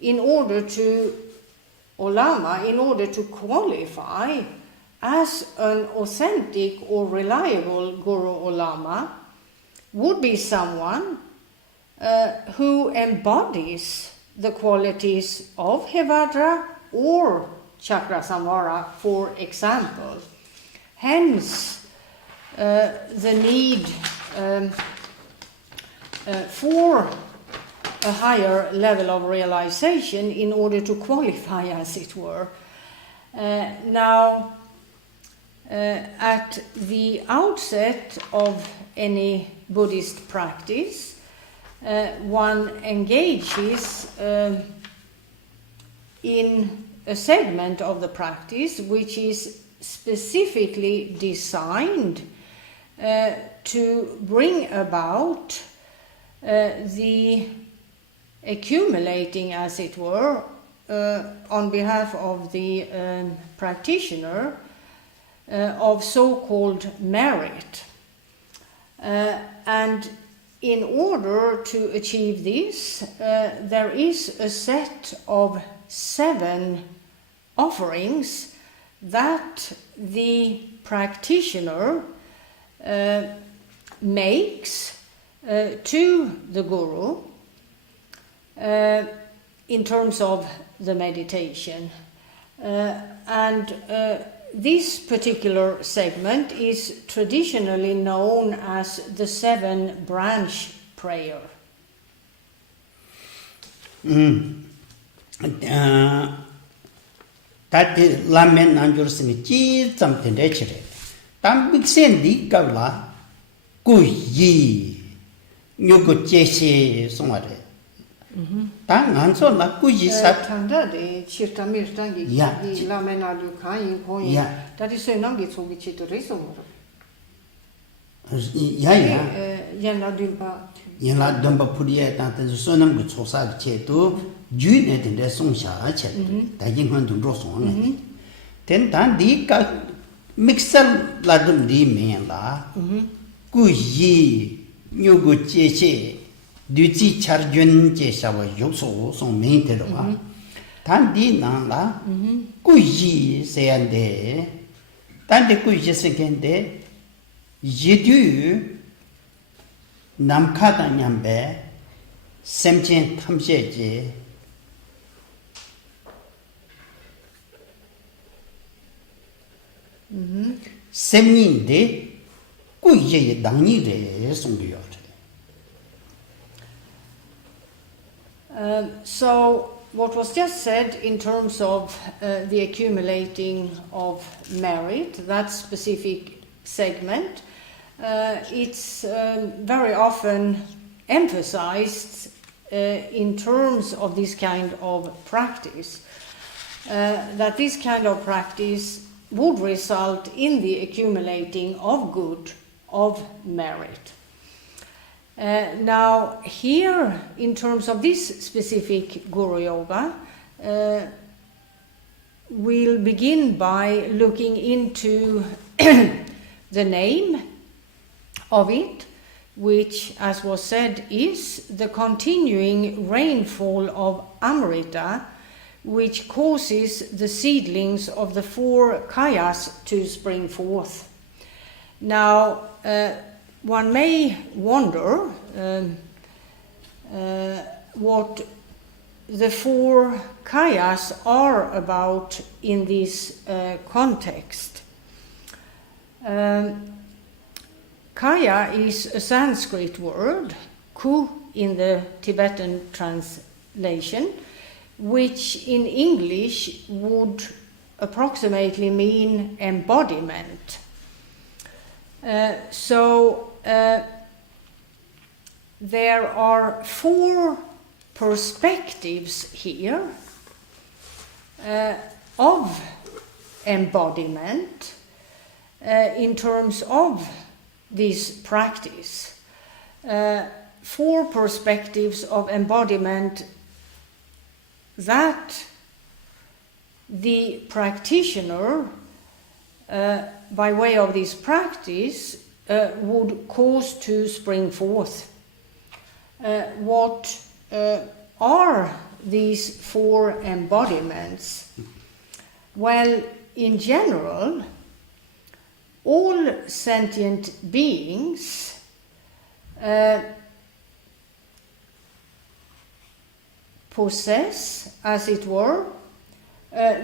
in order to, or lama, in order to qualify as an authentic or reliable guru or lama, would be someone who embodies the qualities of Hevajra or Chakra Samvara, for example. Hence, the need for a higher level of realization in order to qualify, as it were. Now, at the outset of any Buddhist practice, one engages in a segment of the practice which is specifically designed to bring about the accumulating, as it were, on behalf of the practitioner of so-called merit. And in order to achieve this, there is a set of 7 offerings that the practitioner makes to the guru in terms of the meditation. And this particular segment is traditionally known as the 7 branch prayer. Tati lamen nanjurusini chi tsamten rechire. Tam biksen di kavla ku yi nyugu cheshi songare. Ta nganso la ku yi sat. Tanda de chirta mirtangi di lamen alu kain koin. Tati sönangi tsogi chito resongare. Yenla dumpa. Yenla dumpa puriye tante sonam gu tsosa che tu ju ne de song sha che. Da yin han dun ro song ne. Ten dan di ka mixer la dum di me la. Ku yi nyu gu che che du ji char jun che sha wa yu so song me de lo ba. Dan di na la. Ku yi se yan de. Dan de ku yi se ken de yidu namkada nyambe semchen thamsheje semnin de kuye dangni re songyo. So what was just said in terms of the accumulating of merit, that specific segment, it's very often emphasized in terms of this kind of practice, that this kind of practice would result in the accumulating of good, of merit. Now here, in terms of this specific Guru Yoga, we'll begin by looking into the name of it, which, as was said, is the continuing rainfall of Amrita, which causes the seedlings of the 4 kayas to spring forth. Now, one may wonder what the 4 kayas are about in this context. Kaya is a Sanskrit word, ku in the Tibetan translation, which in English would approximately mean embodiment. So there are 4 perspectives here of embodiment in terms of this practice. 4 perspectives of embodiment that the practitioner, by way of this practice, would cause to spring forth. What are these 4 embodiments? Well, in general, all sentient beings possess, as it were,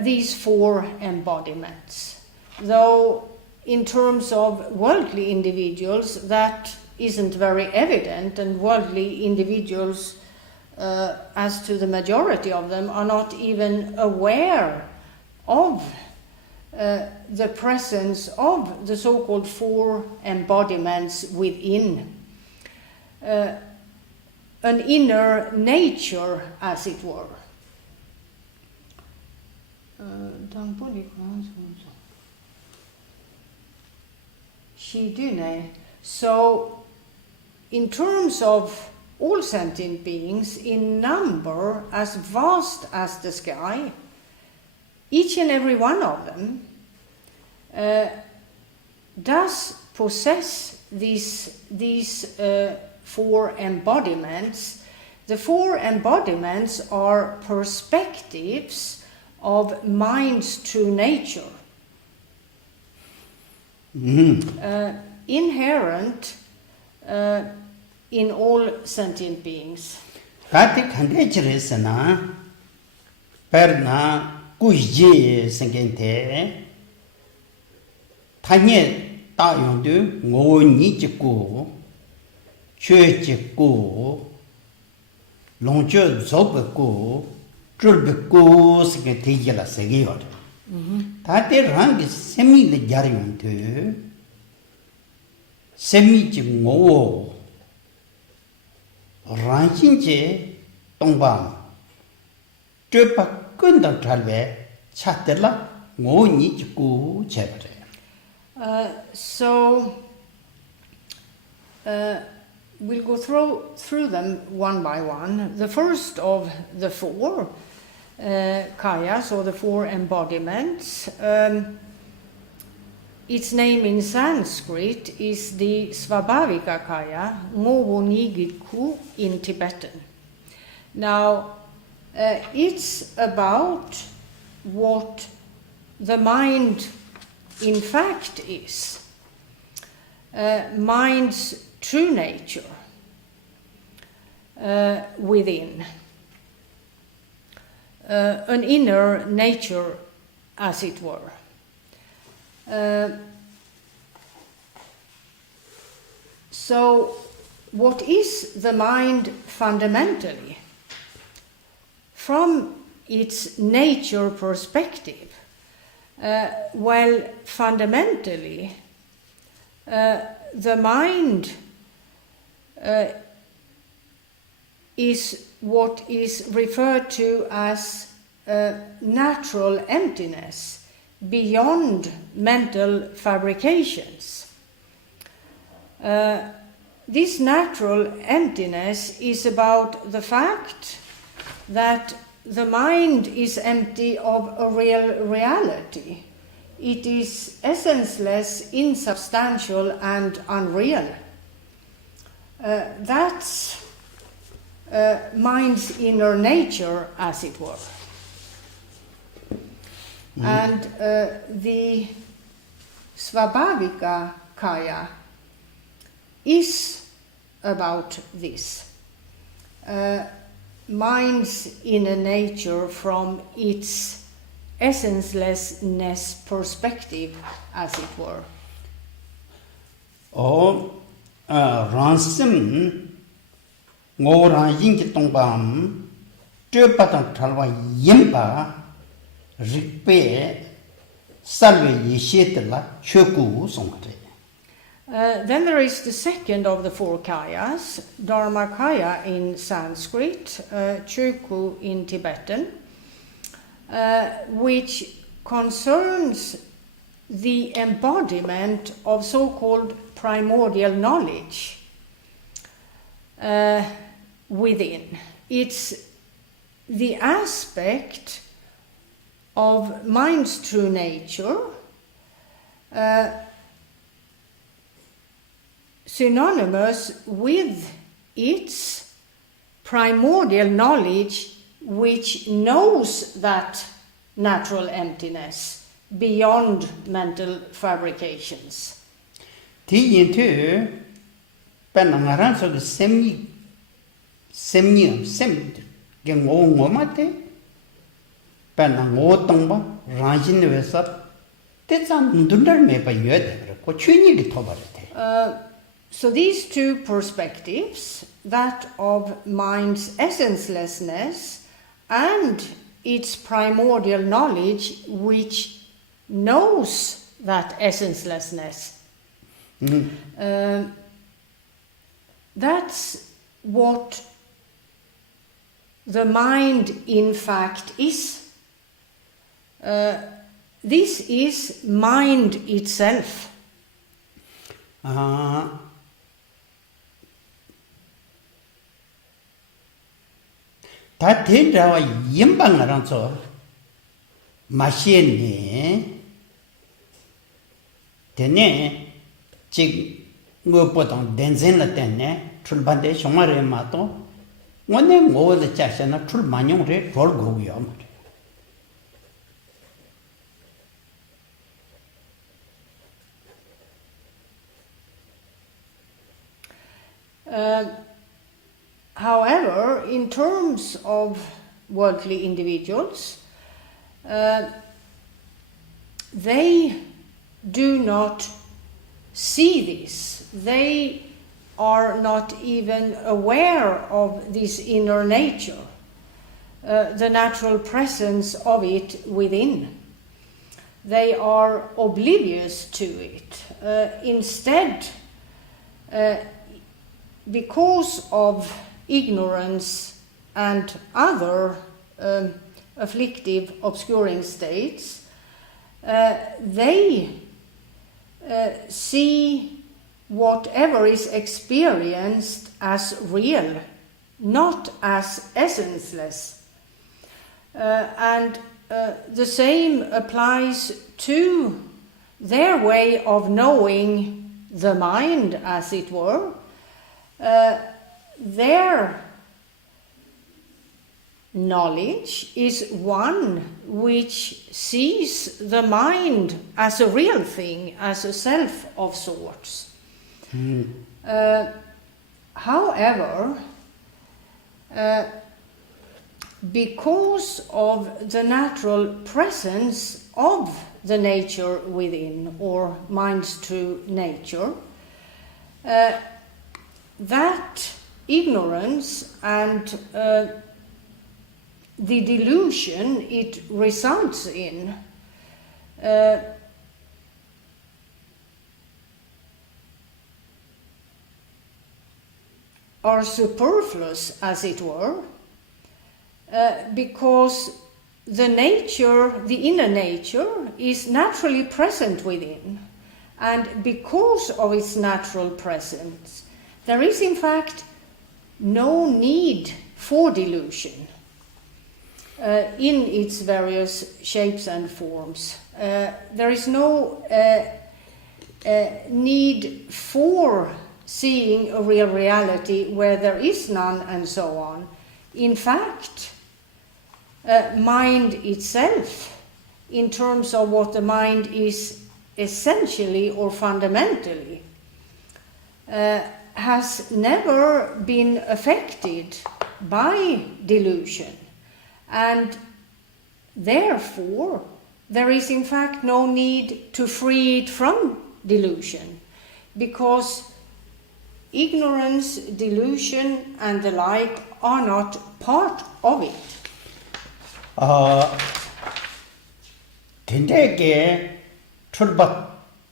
these 4 embodiments. Though in terms of worldly individuals, that isn't very evident, and worldly individuals, as to the majority of them, are not even aware of the presence of the so-called 4 embodiments within an inner nature, as it were. So, in terms of all sentient beings in number as vast as the sky, each and every one of them does possess these four embodiments. The four embodiments are perspectives of mind's true nature, inherent in all sentient beings. Kati khandechresana perna kujje sengente tanye tayondu ngoni jiku chue jiku longche zobeku chulbeku sengente yela segiyor. Tate rangi semi le jaryondu semi jingo ranjinje tongbam chepa kunda chalwe chatela ngoni jiku chebre. So we'll go through them one by one. The first of the four kayas, or the four embodiments, its name in Sanskrit is the Svabhavika Kaya, Ngowo Nigitku in Tibetan. Now, it's about what the mind in fact is, mind's true nature within, an inner nature, as it were. So, what is the mind fundamentally? From its nature perspective, well, fundamentally, the mind is what is referred to as natural emptiness, beyond mental fabrications. This natural emptiness is about the fact that the mind is empty of a real reality. It is essenceless, insubstantial, and unreal. That's mind's inner nature, as it were. And the Svabhavika Kaya is about this. Mind's inner nature from its essencelessness perspective, as it were. O ransom ngora yingi tongbam chepatang talwa yimba rikpe salve yeshetla choku songre. Then there is the second of the four kayas, Dharmakaya in Sanskrit, Choku in Tibetan, which concerns the embodiment of so-called primordial knowledge within. It's the aspect of mind's true nature, synonymous with its primordial knowledge, which knows that natural emptiness beyond mental fabrications. Ti yintu penangaran so semi gen ngomate penango tongba ranjin wesat tetsan ndundar me pa yede ko chuni gi tobarete. So these two perspectives, that of mind's essencelessness and its primordial knowledge, which knows that essencelessness, that's what the mind in fact is. This is mind itself. 다 된다와 임방하랑서 마시니 되네 즉 무엇보다 덴젠라 때네 출반대 정말에 맞도 원래 뭐를 짜셔나 출만용을 돌고요. However, in terms of worldly individuals, they do not see this. They are not even aware of this inner nature, the natural presence of it within. They are oblivious to it. Instead, because of ignorance and other afflictive, obscuring states, they see whatever is experienced as real, not as essenceless. And the same applies to their way of knowing the mind, as it were. Their knowledge is one which sees the mind as a real thing, as a self of sorts. However, because of the natural presence of the nature within, or mind's true nature, that ignorance and the delusion it results in are superfluous, as it were, because the nature, the inner nature, is naturally present within, and because of its natural presence, there is in fact no need for delusion in its various shapes and forms. There is no need for seeing a real reality where there is none, and so on. In fact, mind itself, in terms of what the mind is essentially or fundamentally, has never been affected by delusion, and therefore there is in fact no need to free it from delusion, because ignorance, delusion and the like are not part of it. 된대게 출발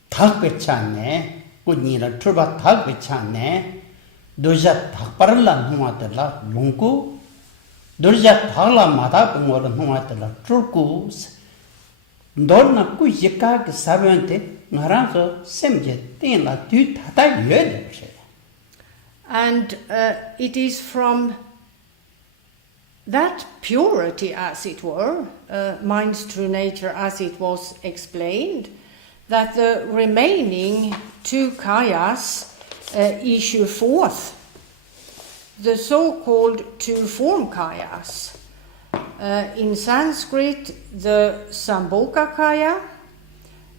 다 끝이네. 꾸니라 출발 다 끝이네. 너자 닭발라 홍아들라 롱고 너자 닭라 마다 공어는 홍아들라 줄고 너나 꾸이까 그 사변한테 나라서 셈제 땡라 뒤 다다 여야 And it is from that purity, as it were, mind's true nature as it was explained, that the remaining two kayas issue forth, the so-called two-form kayas. In Sanskrit, the Sambhoga kaya,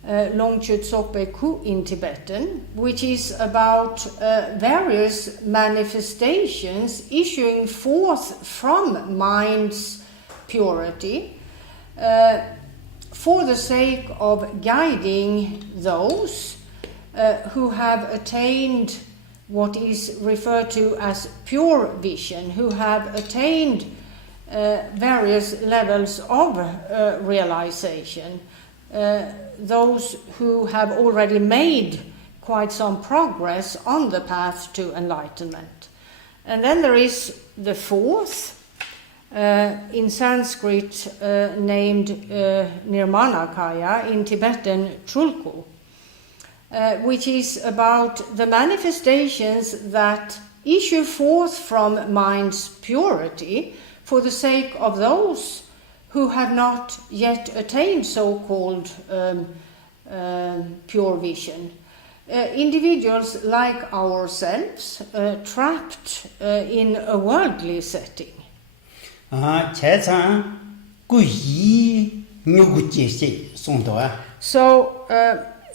Longchut Sokpe Ku in Tibetan, which is about various manifestations issuing forth from mind's purity for the sake of guiding those who have attained what is referred to as pure vision, who have attained various levels of realization. Those who have already made quite some progress on the path to enlightenment. And then there is the fourth, in Sanskrit named Nirmanakaya, in Tibetan Trulku, which is about the manifestations that issue forth from mind's purity for the sake of those who have not yet attained so-called pure vision. Individuals like ourselves, trapped in a worldly setting. So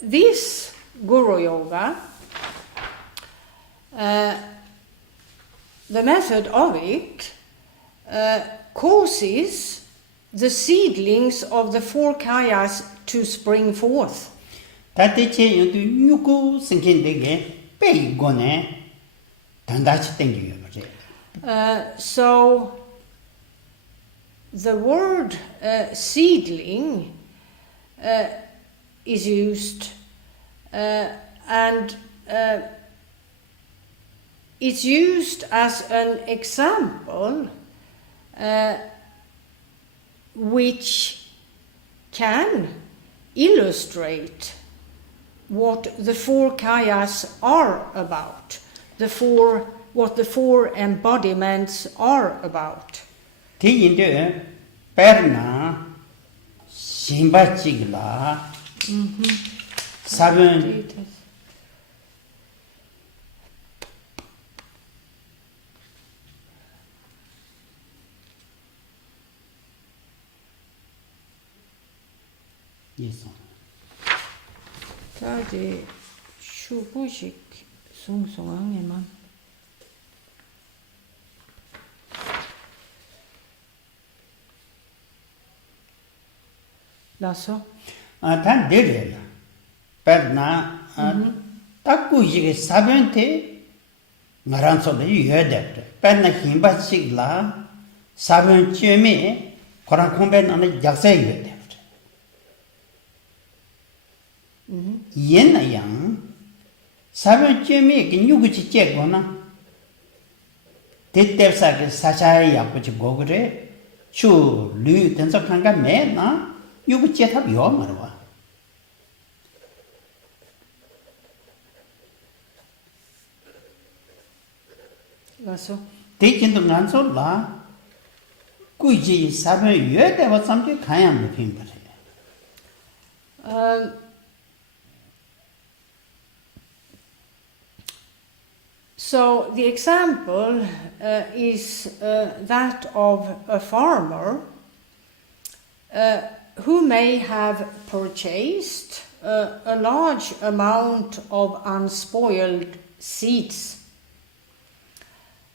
this Guru Yoga, the method of it, causes the seedlings of the four kayas to spring forth. So the word seedling is used, and it's used as an example which can illustrate what the four kayas are about, what the four embodiments are about. 다지 추구식 송송하게만 라서 단 내려라 perna takku yige sabente ngaran so le yede perna himba sigla sabent cheme koran komben ane jakse yede yen yang sabent cheme ki nyugu chi che gona tettersa ke sachai yakko chi gogre chu lu tenso kanga me na yugu che tab yo marwa 라서 대kin도 난솔라 꾸이지 사변 여대와 삼게 가양 높인 거래. So the example is that of a farmer who may have purchased a large amount of unspoiled seeds.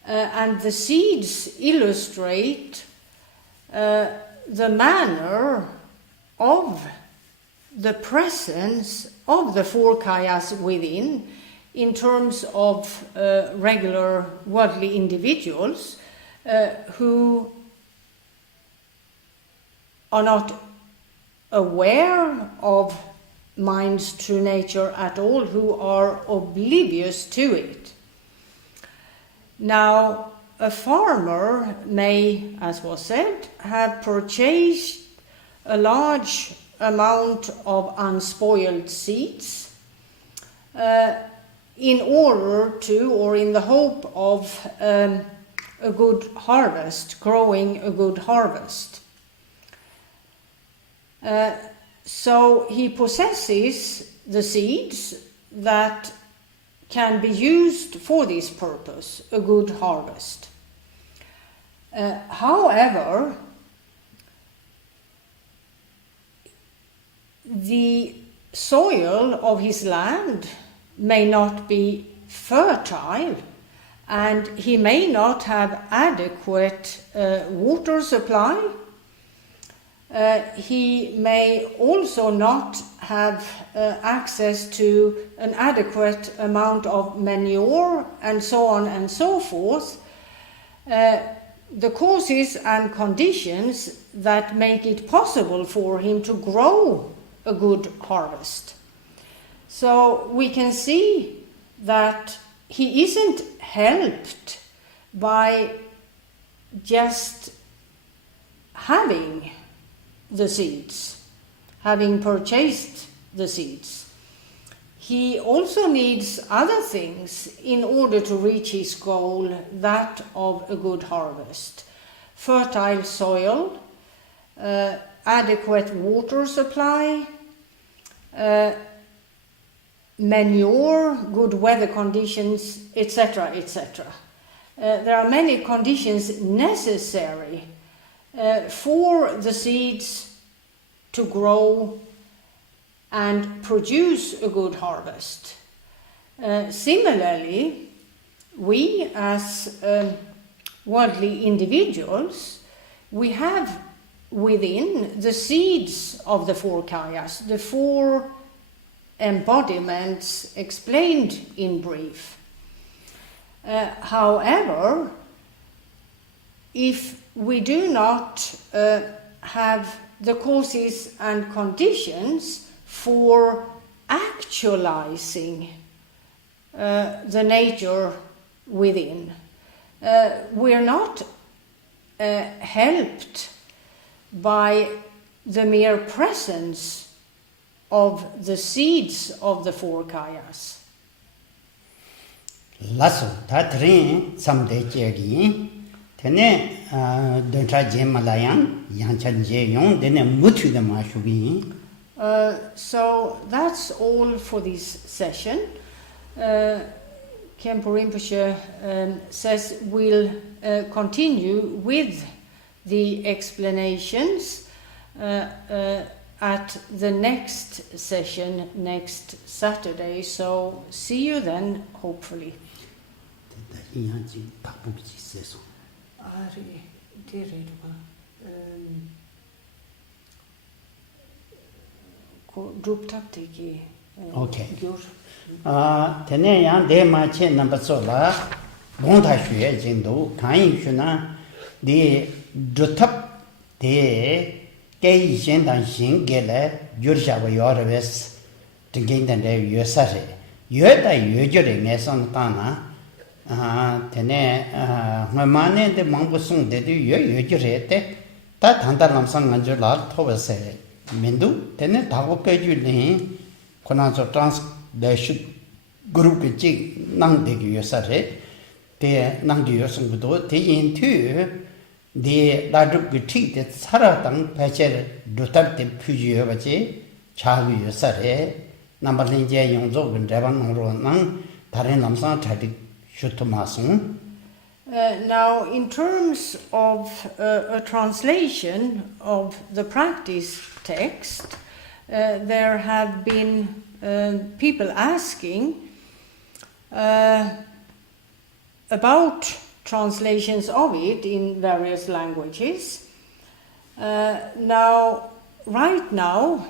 And the seeds illustrate the manner of the presence of the four kayas within, in terms of regular worldly individuals who are not aware of mind's true nature at all, who are oblivious to it. Now, a farmer may, as was said, have purchased a large amount of unspoiled seeds in order to, or in the hope of, a good harvest, growing a good harvest. So he possesses the seeds that can be used for this purpose, a good harvest. However, the soil of his land may not be fertile, and he may not have adequate water supply. He may also not have access to an adequate amount of manure, and so on and so forth. The causes and conditions that make it possible for him to grow a good harvest. So we can see that he isn't helped by just having the seeds, having purchased the seeds. He also needs other things in order to reach his goal, that of a good harvest. fertile soil, adequate water supply, manure, good weather conditions, etc., etc. There are many conditions necessary for the seeds to grow and produce a good harvest. Similarly, we as worldly individuals, we have within the seeds of the four kayas, the four embodiments explained in brief. However, if we do not have the causes and conditions for actualizing the nature within, we're not helped by the mere presence of the seeds of the four kayas. Lasso, Tatrin, someday Jegi, Tene, Dontra Jemalayan, Yanchan Jeyong, then a mutu the Mashubi. So that's all for this session. Khenpo Rinpoche says we'll continue with the explanations at the next session next Saturday. So see you then, hopefully. Okay. Tene yang de ma che number so la gong ta xue jing do kan yin xu na de drutap de ge yi xian dan xin ge le yur sha ba yo re bes ding gen dan de yue sa re yue da yue ju de nge son ta na tene ma ma ne de mang bu song de yue yue ju re te ta thang ta lam sang ngan ju la tho ba se min du tene da go ke ju ni khona so translation group ke chi nang de gi yesa re te nang gi yosung bu do te yin tu de la du gi thi de sara tang pa che du tar te phu ji yo ba che cha gi yesa re number lin je yong zo gen de ban nong ro nang darin lam sang tha de shu to ma sung. Now, in terms of a translation of the practice text, there have been people asking about translations of it in various languages. Right now,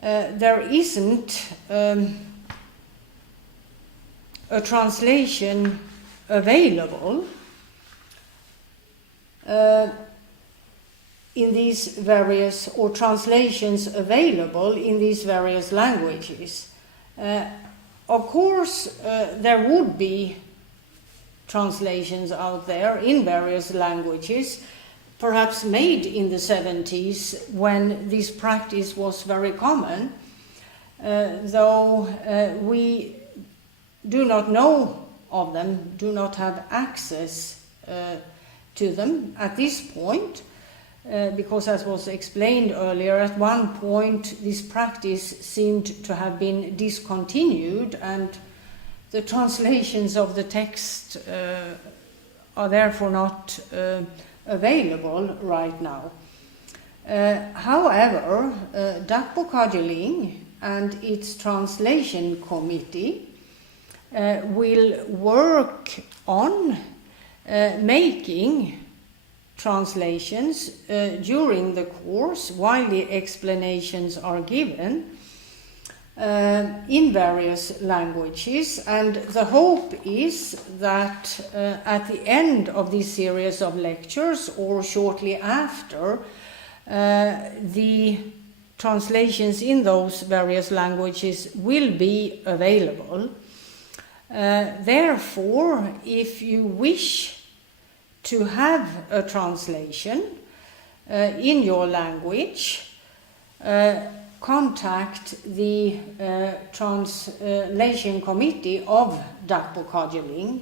there isn't a translation available in these various, or translations available in these various languages. Of course, there would be translations out there in various languages, perhaps made in the 70s when this practice was very common, though we do not know of them, do not have access to them at this point. Because, as was explained earlier, at one point this practice seemed to have been discontinued, and the translations of the text are therefore not available right now. However, Dakpo Kagyeling and its translation committee will work on making translations during the course while the explanations are given in various languages, and the hope is that at the end of this series of lectures or shortly after, the translations in those various languages will be available. Therefore, if you wish to have a translation in your language, contact the translation committee of Dakpo Kagyeling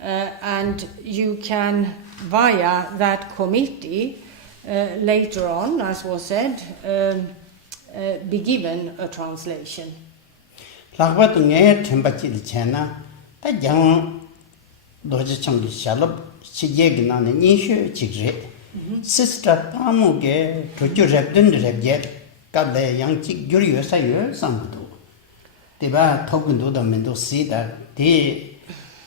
and you can, via that committee, later on, as was said, be given a translation. Lakwa tu nge tenpa chi di chena, ta yang doja changi shalab shige gina ne nishu chigre. Sister tamu ge tuju repdun repje, ka le yang chik gyur yu sa yu sambudu. Tiba togundu da mendo si da, di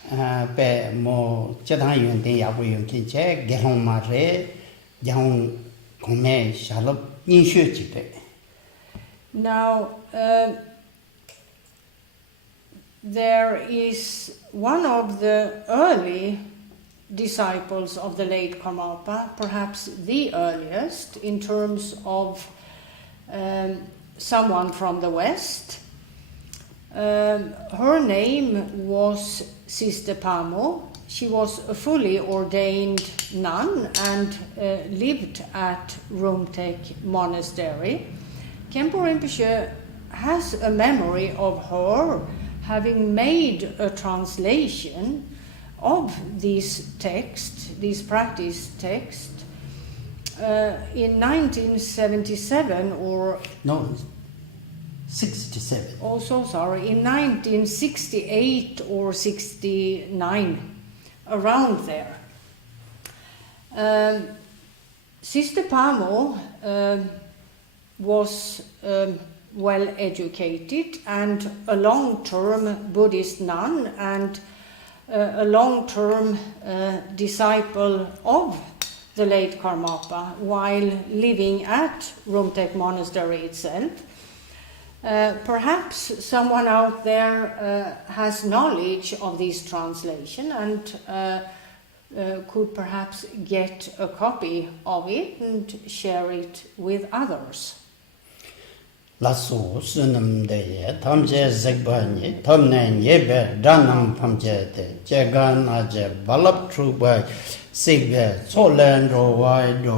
pe mo chedang yun ten yabu yun kin che, gerong ma re, yang kome shalab nishu chigre. Now, there is one of the early disciples of the late Karmapa, perhaps the earliest in terms of someone from the West. Her name was Sister Pamo. She was a fully ordained nun and lived at Rumtek monastery. Khenpo Rinpoche has a memory of her having made a translation of these texts, these practice texts, in 1977 or... No, 67. Oh, so sorry, in 1968 or 69, around there. Sister Pamo was well educated and a long-term Buddhist nun and a long-term disciple of the late Karmapa while living at Rumtek monastery itself. Perhaps someone out there has knowledge of this translation and could perhaps get a copy of it and share it with others. Lasso sunam de tamje zegbani tamne yebe danam pamje de jagan aje balap truba sigbe solen ro wai do